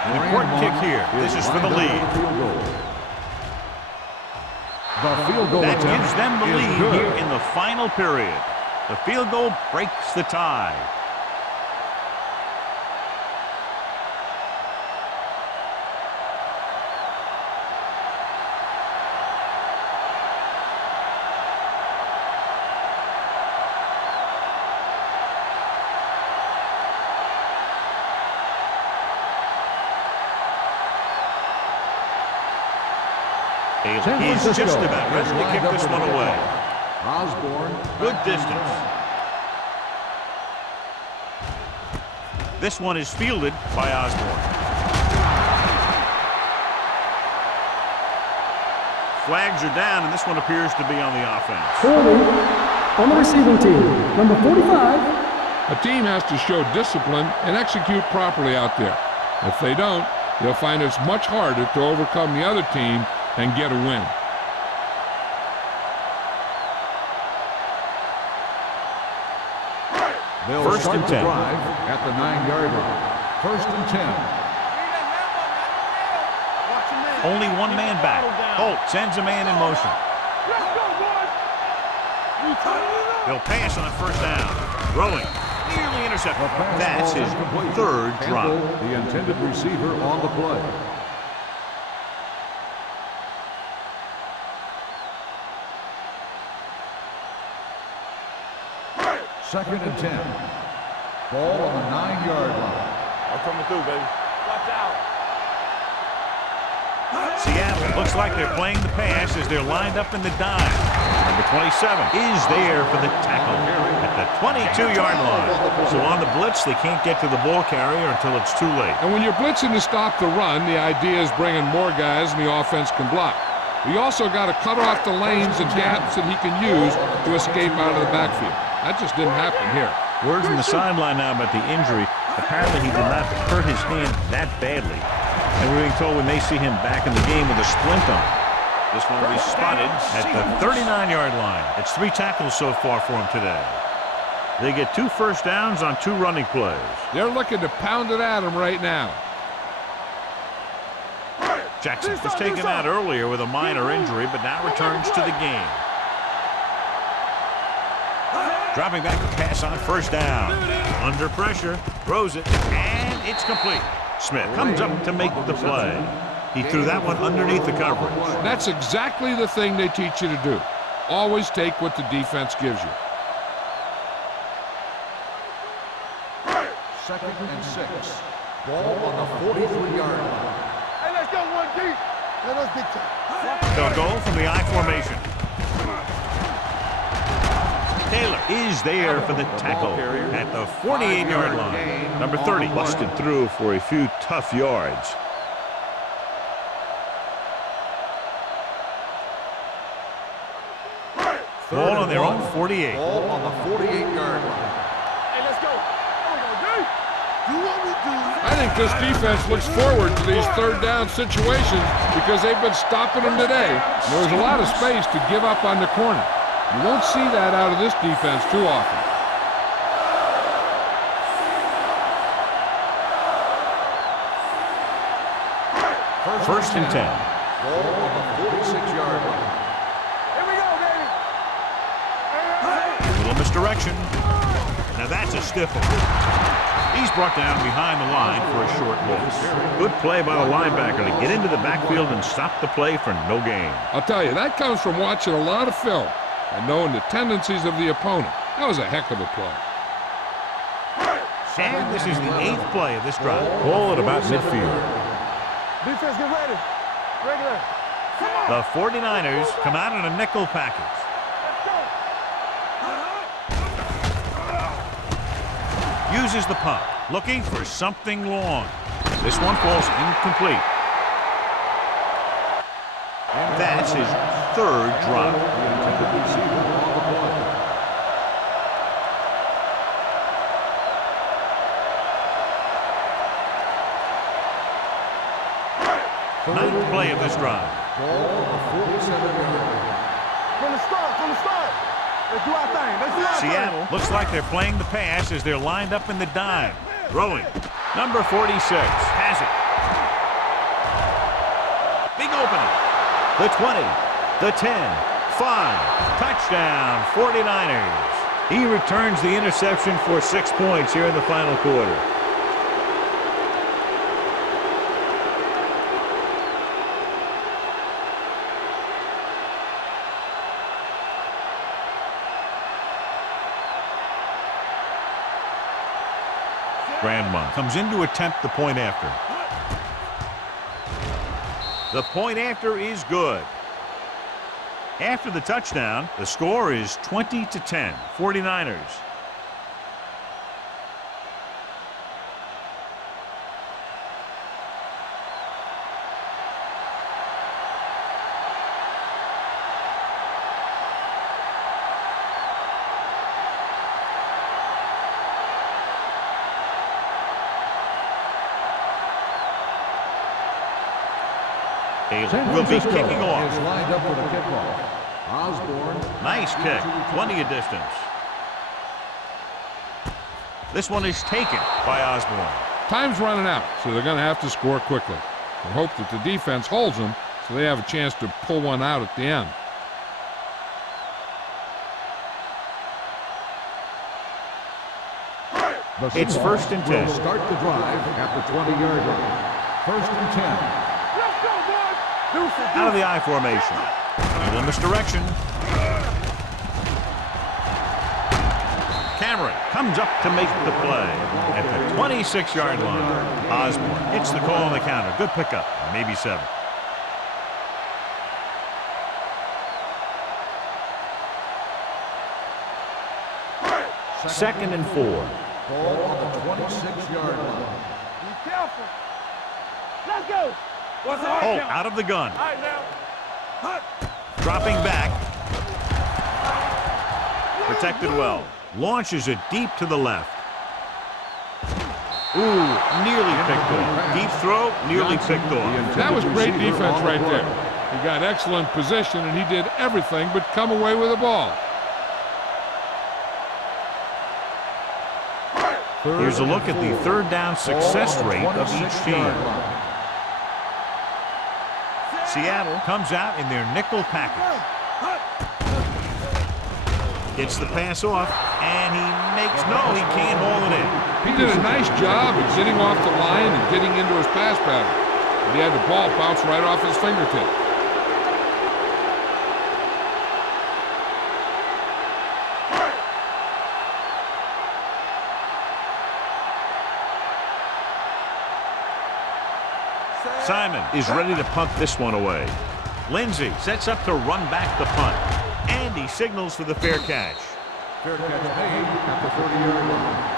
An important kick here. This is for the lead. The field goal That attempt gives them the is lead good. here in the final period. The field goal breaks the tie. He's just about ready to kick this one away. Osborne. Good distance. This one is fielded by Osborne. Flags are down, and this one appears to be on the offense. Holding on the receiving team, number 45. A team has to show discipline and execute properly out there. If they don't, they'll find it's much harder to overcome the other team and get a win. They'll First start and the 10. drive at the 9-yard line. 1st and 10. Only one man back. Holt sends a man in motion. Let's go, boys. They'll pass on 1st down. Throwing. Nearly intercepted. The pass That's ball his incomplete. 3rd Campbell, drop. the intended receiver on the play. Second and 10. Ball on the 9-yard line. I'm coming through, baby. Watch out. Seattle looks like they're playing the pass as they're lined up in the dime. Number 27 is there for the tackle at the 22-yard line. So on the blitz, they can't get to the ball carrier until it's too late. And when you're blitzing to stop the run, the idea is bringing more guys and the offense can block. We also got to cut off the lanes and gaps that he can use to escape out of the backfield. That just didn't happen here. Word from the sideline now about the injury. Apparently he did not hurt his hand that badly. And we're being told we may see him back in the game with a splint on. This one will be spotted at the 39-yard line. It's 3 tackles so far for him today. They get 2 first downs on 2 running plays. They're looking to pound it at him right now. Jackson was taken out earlier with a minor injury, but now returns to the game. Dropping back to pass on 1st down. Under pressure, throws it, and it's complete. Smith comes up to make the play. He threw that one underneath the coverage. That's exactly the thing they teach you to do. Always take what the defense gives you. 2nd and 6. Ball on the 43-yard line. Hey, let's go one deep. Let us get time. They'll go from the I formation. Taylor is there for the tackle at the 48-yard line. Number 30 busted through for a few tough yards. Ball on their own 48. Ball on the 48-yard line. Hey, let's go. There we go, I think this defense looks forward to these third down situations because they've been stopping them today. There was a lot of space to give up on the corner. You won't see that out of this defense too often. First and 10. Ball on the 46-yard line. Here we go, baby. A little misdirection. Now that's a stiff one. He's brought down behind the line for a short loss. Good play by the linebacker to get into the backfield and stop the play for no gain. I'll tell you, that comes from watching a lot of film and knowing the tendencies of the opponent. That was a heck of a play. And this is the 8th play of this drive. Ball at about midfield. Defense, get ready. Regular. The 49ers come out in a nickel package. Uses the punt, looking for something long. This one falls incomplete. That's his 3rd drop. Ninth play of this drive. Ball on the 47-yard line. From the start. Let's do our thing. Seattle looks like they're playing the pass as they're lined up in the dime. Throwing. Number 46 has it. Big opening. The 20, the 10, 5. Touchdown, 49ers. He returns the interception for 6 points here in the final quarter. Grandma comes in to attempt the point after. The point after is good. After the touchdown, the score is 20-10, 49ers. Will be kicking off. Is lined up for the kickoff. Osborne. Nice kick. Plenty of distance. This one is taken by Osborne. Time's running out, so they're going to have to score quickly. And hope that the defense holds them so they have a chance to pull one out at the end. It's first and 10. Will start the drive at the 20-yard line. First and 10. Out of the I formation. A little misdirection. Cameron comes up to make the play at the 26-yard line. Osborne hits the call on the counter. Good pickup. Maybe 7. Second and 4. Ball on the 26-yard line. Be careful. Let's go. Oh, out of the gun. Dropping back. Protected well. Launches it deep to the left. Ooh, nearly picked off. Deep throw, nearly picked off. That was great defense right there. He got excellent position, and he did everything but come away with the ball. Here's a look at the third down success rate of each team. Seattle comes out in their nickel package. Gets the pass off, and he he can't haul it in. He did a nice job of getting off the line and getting into his pass pattern. But he had the ball bounce right off his fingertip. Simon is ready to punt this one away. Lindsey sets up to run back the punt. And he signals for the fair catch. Fair catch made at the 30-yard line.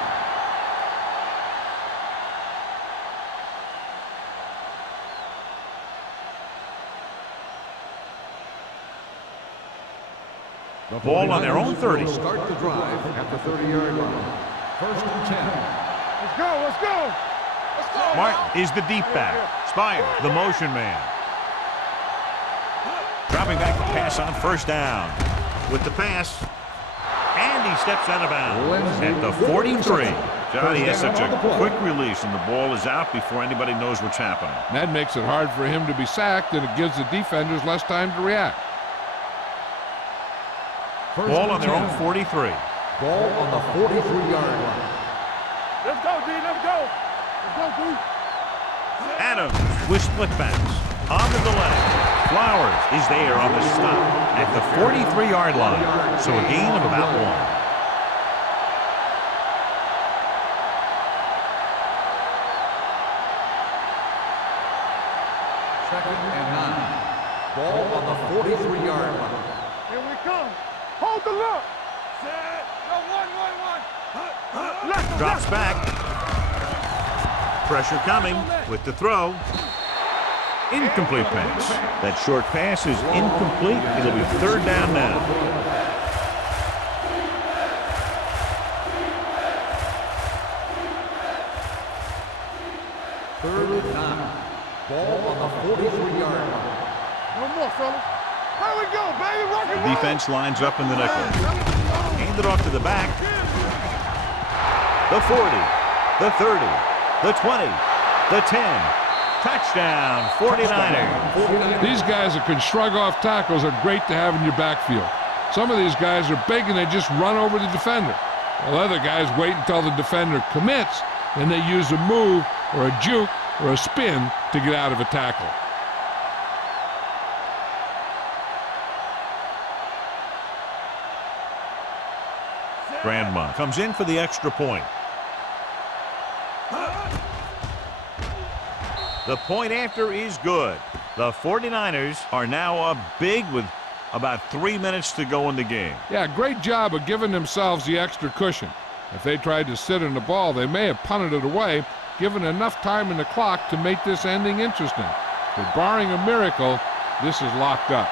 The ball on their own 30. Will start the drive at the 30-yard line. First and 10. Let's go, let's go. Let's go. Martin is the deep back. Spire, the motion man. Dropping back the pass on first down. With the pass. And he steps out of bounds at the 43. John, he has such a quick release, and the ball is out before anybody knows what's happening. That makes it hard for him to be sacked, and it gives the defenders less time to react. Ball on their own 43. Ball on the 43-yard line. Let's go, D. Let's go. Let's go, D. Adams with split backs. On the delay. Flowers is there on the stop at the 43-yard line. So a gain of about 1. Second and 9. Ball on the 43-yard line. Here we come. Hold the look. Set. No, one. Drops back. Pressure coming with the throw. Incomplete pass. That short pass is incomplete. It'll be third down now. Third and 9. Ball on the 43-yard line. No more, fellas. Here we go, baby. Rock and The defense lines up in the nickel. Hand it off to the back. The 40, the 30, the 20, the 10. Touchdown, 49ers. These guys that can shrug off tackles are great to have in your backfield. Some of these guys are big and they just run over the defender, while other guys wait until the defender commits and they use a move or a juke or a spin to get out of a tackle. Grandma comes in for the extra point. The point after is good. The 49ers are now up big with about 3 minutes to go in the game. Yeah, great job of giving themselves the extra cushion. If they tried to sit on the ball, they may have punted it away, given enough time in the clock to make this ending interesting. But barring a miracle, this is locked up.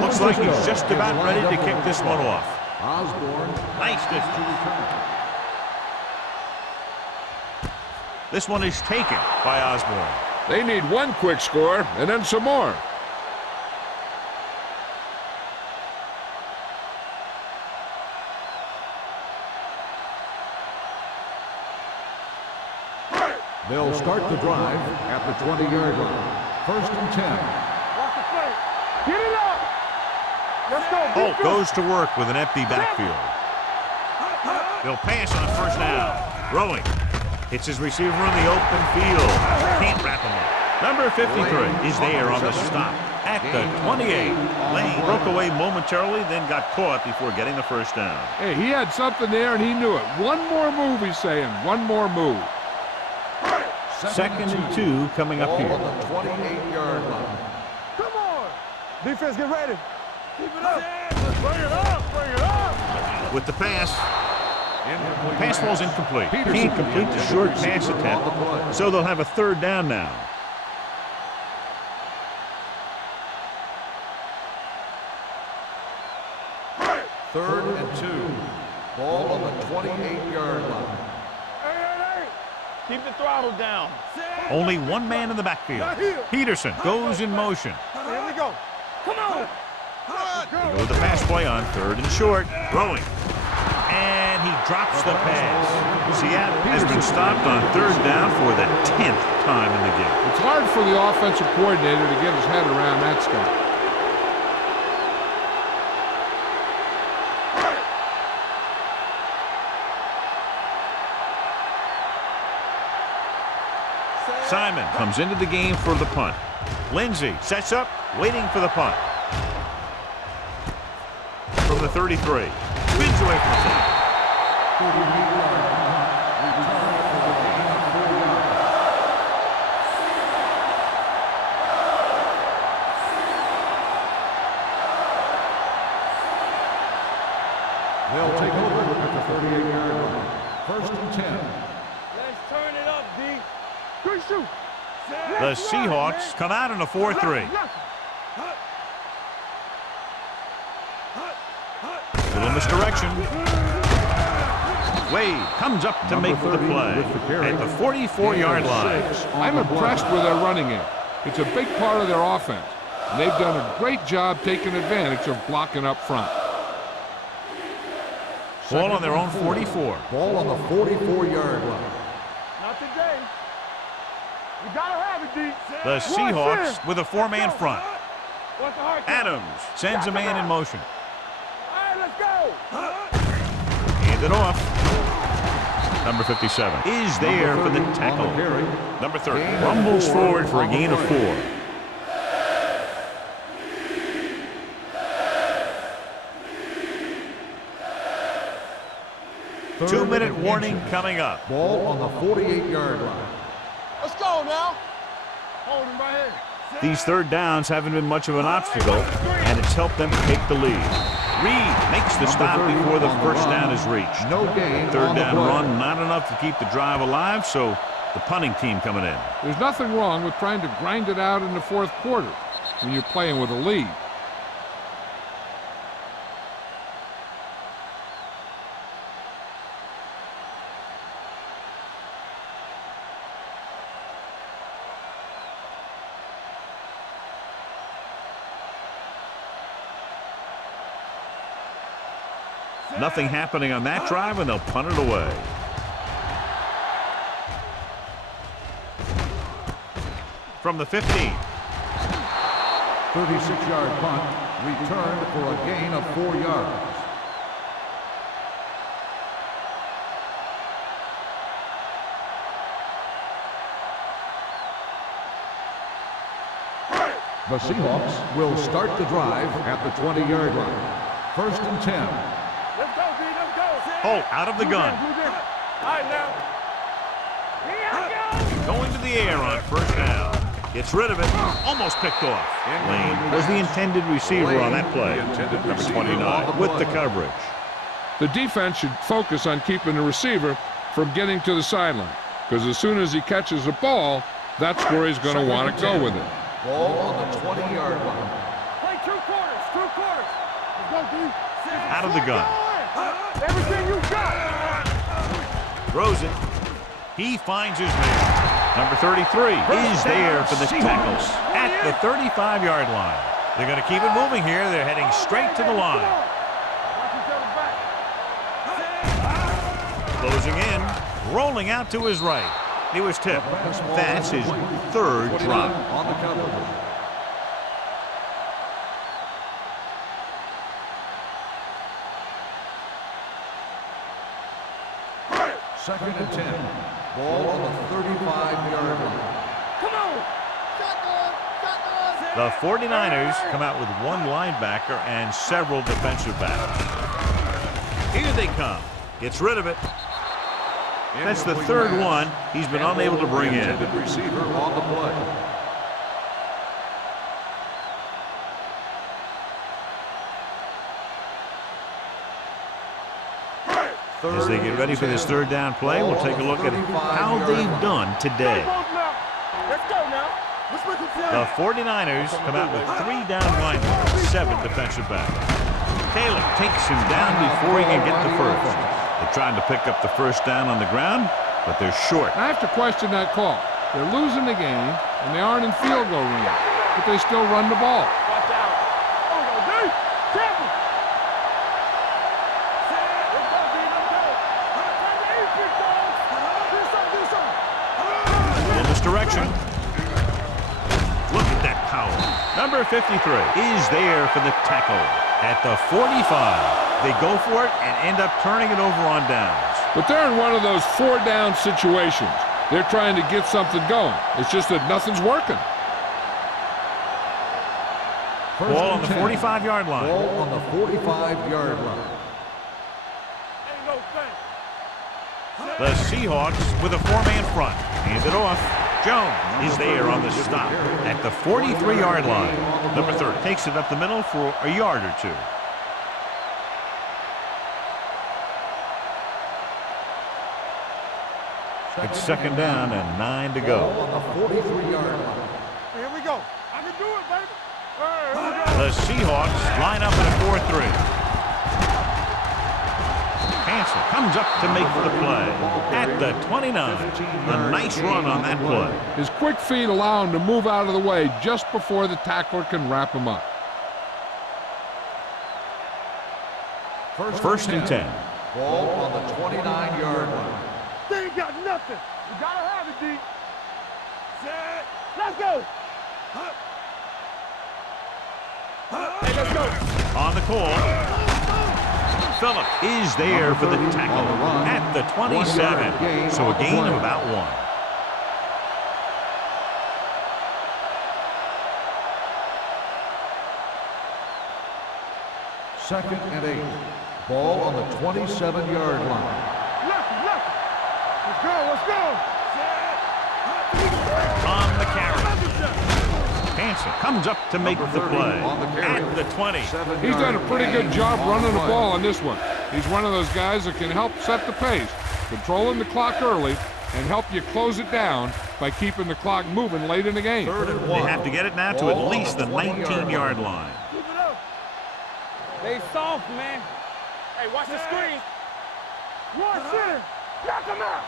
Looks like he's just about ready to kick this one off. Osborne. Nice distance. This one is taken by Osborne. They need one quick score and then some more. They'll start the drive at the 20-yard line. First and 10. Watch the play. Get it up. Let's go. Holt goes to work with an empty backfield. He'll pass on first down. Throwing. Hits his receiver in the open field. Can't wrap him up. Number 53 is there on the stop at the 28. Lane broke away momentarily, then got caught before getting the first down. Hey, he had something there and he knew it. One more move, he's saying. One more move. Second and 2 coming up here. On the 28-yard line. Come on. Defense, get ready. Keep it up. Bring it up. Bring it up. With the pass. Pass ball's incomplete. Can't complete the short pass attempt, so they'll have a third down now. Third and 2. Ball on the 28-yard line. Hey. Keep the throttle down. Only one man in the backfield. Peterson goes in motion. Here we go. Come on. They go with the pass play on third and short. Throwing. And he drops the pass. Seattle has been stopped on third down for the 10th time in the game. It's hard for the offensive coordinator to get his head around that stuff. Simon comes into the game for the punt. Lindsey sets up, waiting for the punt. From the 33. Spins away from the tackle. They'll take over at the 38-yard line. First and 10. Let's turn it up, D. shoot. The Seahawks come out in a 4-3. Little misdirection. Wade comes up to make the play at the 44-yard line. I'm impressed with their running game. It's a big part of their offense. And they've done a great job taking advantage of blocking up front. Ball on their own 44. Ball on the 44-yard line. Not today. You gotta have it, D. The Seahawks with a 4-man front. What's the hard Adams sends a man in motion. All right, let's go. Hand it off. Number 57 is there for the tackle. Number 30 rumbles forward for a gain of 4. Two-minute warning coming up. Ball on the 48-yard line. Let's go now. Hold him right here. These third downs haven't been much of an obstacle, and it's helped them take the lead. Reed makes the stop before the first down is reached. No gain. Third down run, not enough to keep the drive alive, so the punting team coming in. There's nothing wrong with trying to grind it out in the fourth quarter when you're playing with a lead. Nothing happening on that drive, and they'll punt it away. From the 15. 36-yard punt, returned for a gain of 4 yards. The Seahawks will start the drive at the 20-yard line. First and 10. Let's go, D. Let's go. Holt out of the gun. All right, now. Here I go. Going to the air on first down. Gets rid of it. Almost picked off. Lane was the intended receiver on that play. Number 29 with the coverage. The defense should focus on keeping the receiver from getting to the sideline, because as soon as he catches the ball, that's where he's going to want to go with it. Ball on the 20-yard line. Play 2 quarters. 2 quarters. Let's go, D. Out of the gun. Everything you got. Throws it. He finds his man. Number 33 is there for the tackles at the 35-yard line. They're going to keep it moving here. They're heading straight to the line. Closing in, rolling out to his right. He was tipped. That's his third drop. On the cover. Second and 10. Ball on the 35-yard line. Come on. The 49ers come out with 1 linebacker and several defensive backs. Here they come. Gets rid of it. That's the third one he's been unable to bring in. Receiver on the play. As they get ready for this third down play, we'll take a look at how they've done today. Let's go now. Let's make a play. The 49ers come out with 3 down linemen, 7 defensive backs. Taylor takes him down before he can get the first. They're trying to pick up the first down on the ground, but they're short. I have to question that call. They're losing the game, and they aren't in field goal range, but they still run the ball. Watch out. Oh, no, D. Careful. Direction. Look at that power. Number 53 is there for the tackle at the 45. They go for it and end up turning it over on downs. But they're in one of those 4-down situations. They're trying to get something going. It's just that nothing's working. Ball on the 45-yard line. Ball on the 45-yard line. Ain't no thing. The Seahawks with a 4-man front. Hands it off. Jones is there on the stop at the 43-yard line. Number 30 takes it up the middle for a yard or 2. It's second down and 9 to go. On the 43-yard line. Here we go. I can do it, baby. Hey, here we go. The Seahawks line up in a 4-3. Hansen comes up to make the play at the 29. A nice run on that play. His quick feet allow him to move out of the way just before the tackler can wrap him up. First and 10. Ball on the 29-yard line. They ain't got nothing. You gotta have it, D. Set. Let's go. Hey, let's go. On the call. Phillips is there for the tackle at the 27. So a gain of about 1. Second and 8. Ball on the 27-yard line. Left. Let's go. On the carry. Hansen comes up to make the play at the 20. He's done a pretty good job running the ball on this one. He's one of those guys that can help set the pace, controlling the clock early, and help you close it down by keeping the clock moving late in the game. They have to get it now to at least the 19-yard line. Keep it up. They soft, man. Hey, watch the screen. Watch it. Knock him out.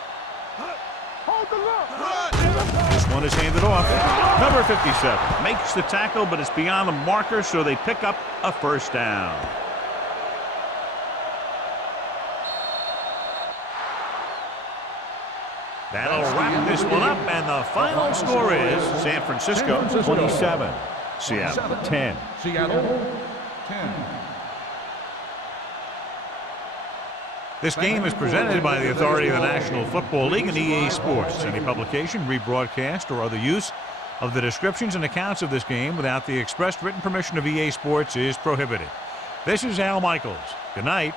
Hold the look. This one is handed off. Number 57 makes the tackle, but it's beyond the marker, so they pick up a first down. That'll wrap this one up, and the final score is San Francisco 27, Seattle 10. Seattle 10. This game is presented by the authority of the National Football League and EA Sports. Any publication, rebroadcast, or other use of the descriptions and accounts of this game without the expressed written permission of EA Sports is prohibited. This is Al Michaels. Good night.